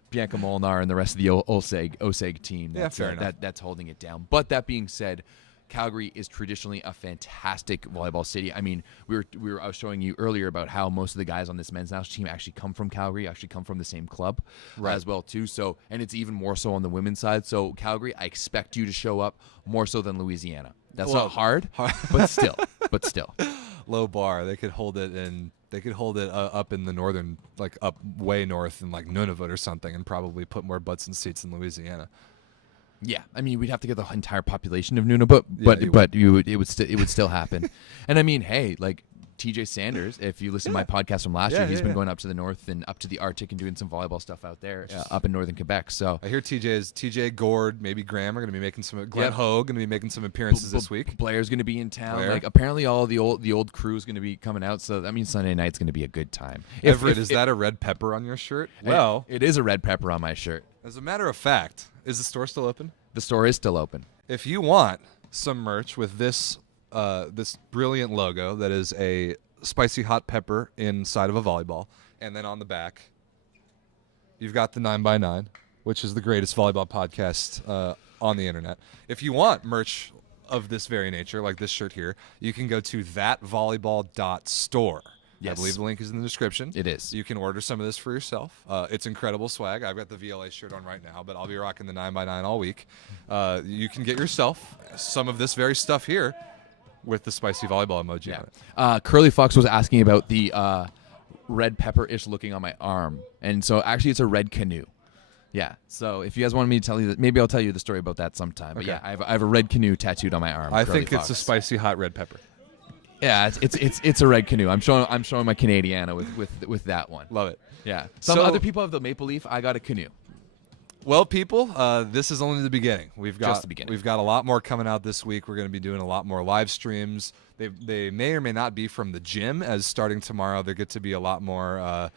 Bianca Molnar and the rest of the OSEG team. That's holding it down. But that being said, Calgary is traditionally a fantastic volleyball city. I mean, I was showing you earlier about how most of the guys on this men's national team actually come from Calgary, actually come from the same club as well too. So, and it's even more so on the women's side. So Calgary, I expect you to show up more so than Louisiana. That's not hard, but still. Low bar. They could hold it up in the northern, like up way north in like Nunavut or something, and probably put more butts in seats in Louisiana. Yeah, I mean, we'd have to get the entire population of Nuna, but it would still happen. And I mean, hey, like TJ Sanders, if you listen to my podcast from last year, he's been going up to the north and up to the Arctic and doing some volleyball stuff out there, up in northern Quebec. So I hear TJ Gord, maybe Graham are going to be making some. Glenn Hogue going to be making some appearances this week. Blair's going to be in town. Like apparently, all the old crew is going to be coming out. So that means Sunday night's going to be a good time. Everett, is that a red pepper on your shirt? Well, it is a red pepper on my shirt. As a matter of fact, is the store still open? The store is still open. If you want some merch with this brilliant logo that is a spicy hot pepper inside of a volleyball, and then on the back, you've got the 9x9, which is the greatest volleyball podcast on the internet. If you want merch of this very nature, like this shirt here, you can go to thatvolleyball.store. Yes. I believe the link is in the description. It is. You can order some of this for yourself. It's incredible swag. I've got the VLA shirt on right now, but I'll be rocking the 9x9 all week. You can get yourself some of this very stuff here with the spicy volleyball emoji on it. Curly Fox was asking about the red pepper-ish looking on my arm. And so actually it's a red canoe. Yeah. So if you guys want me to tell you that, maybe I'll tell you the story about that sometime. But yeah, I have a red canoe tattooed on my arm. I think it's a spicy hot red pepper. Yeah, it's a red canoe. I'm showing my Canadiana with that one. Love it. Yeah. Some other people have the maple leaf. I got a canoe. Well, people, this is only the beginning. We've got Just the beginning. We've got a lot more coming out this week. We're going to be doing a lot more live streams. They may or may not be from the gym, as starting tomorrow there get to be a lot more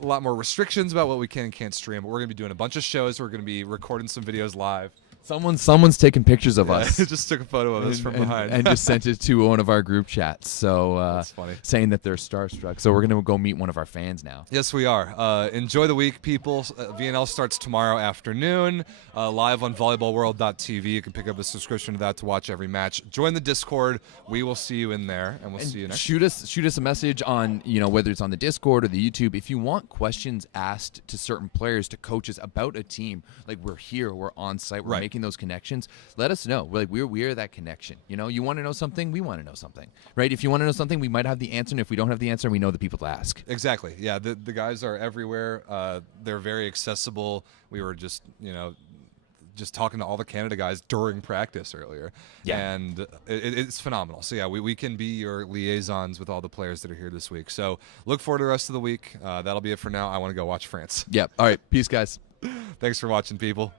restrictions about what we can and can't stream. But we're going to be doing a bunch of shows. We're going to be recording some videos live. Someone's taking pictures of us. Just took a photo of us from behind and just sent it to one of our group chats. So that's funny. Saying that they're starstruck. So we're gonna go meet one of our fans now. Yes, we are. Enjoy the week, people. VNL starts tomorrow afternoon, live on volleyballworld.tv. You can pick up a subscription to that to watch every match. Join the Discord. We will see you in there, and we'll see you next. Shoot us a message on whether it's on the Discord or the YouTube. If you want questions asked to certain players, to coaches about a team, like we're here, we're on site, we're making those connections, let us know. We're that connection. You want to know something, we want to know something, right? If you want to know something, we might have the answer, and if we don't have the answer, we know the people to ask. Exactly. Yeah, the guys are everywhere. They're very accessible. We were just talking to all the Canada guys during practice earlier. Yeah. And it's phenomenal. So yeah, we can be your liaisons with all the players that are here this week. So look forward to the rest of the week. That'll be it for now. I want to go watch France. Yep. All right. Peace, guys. Thanks for watching, people.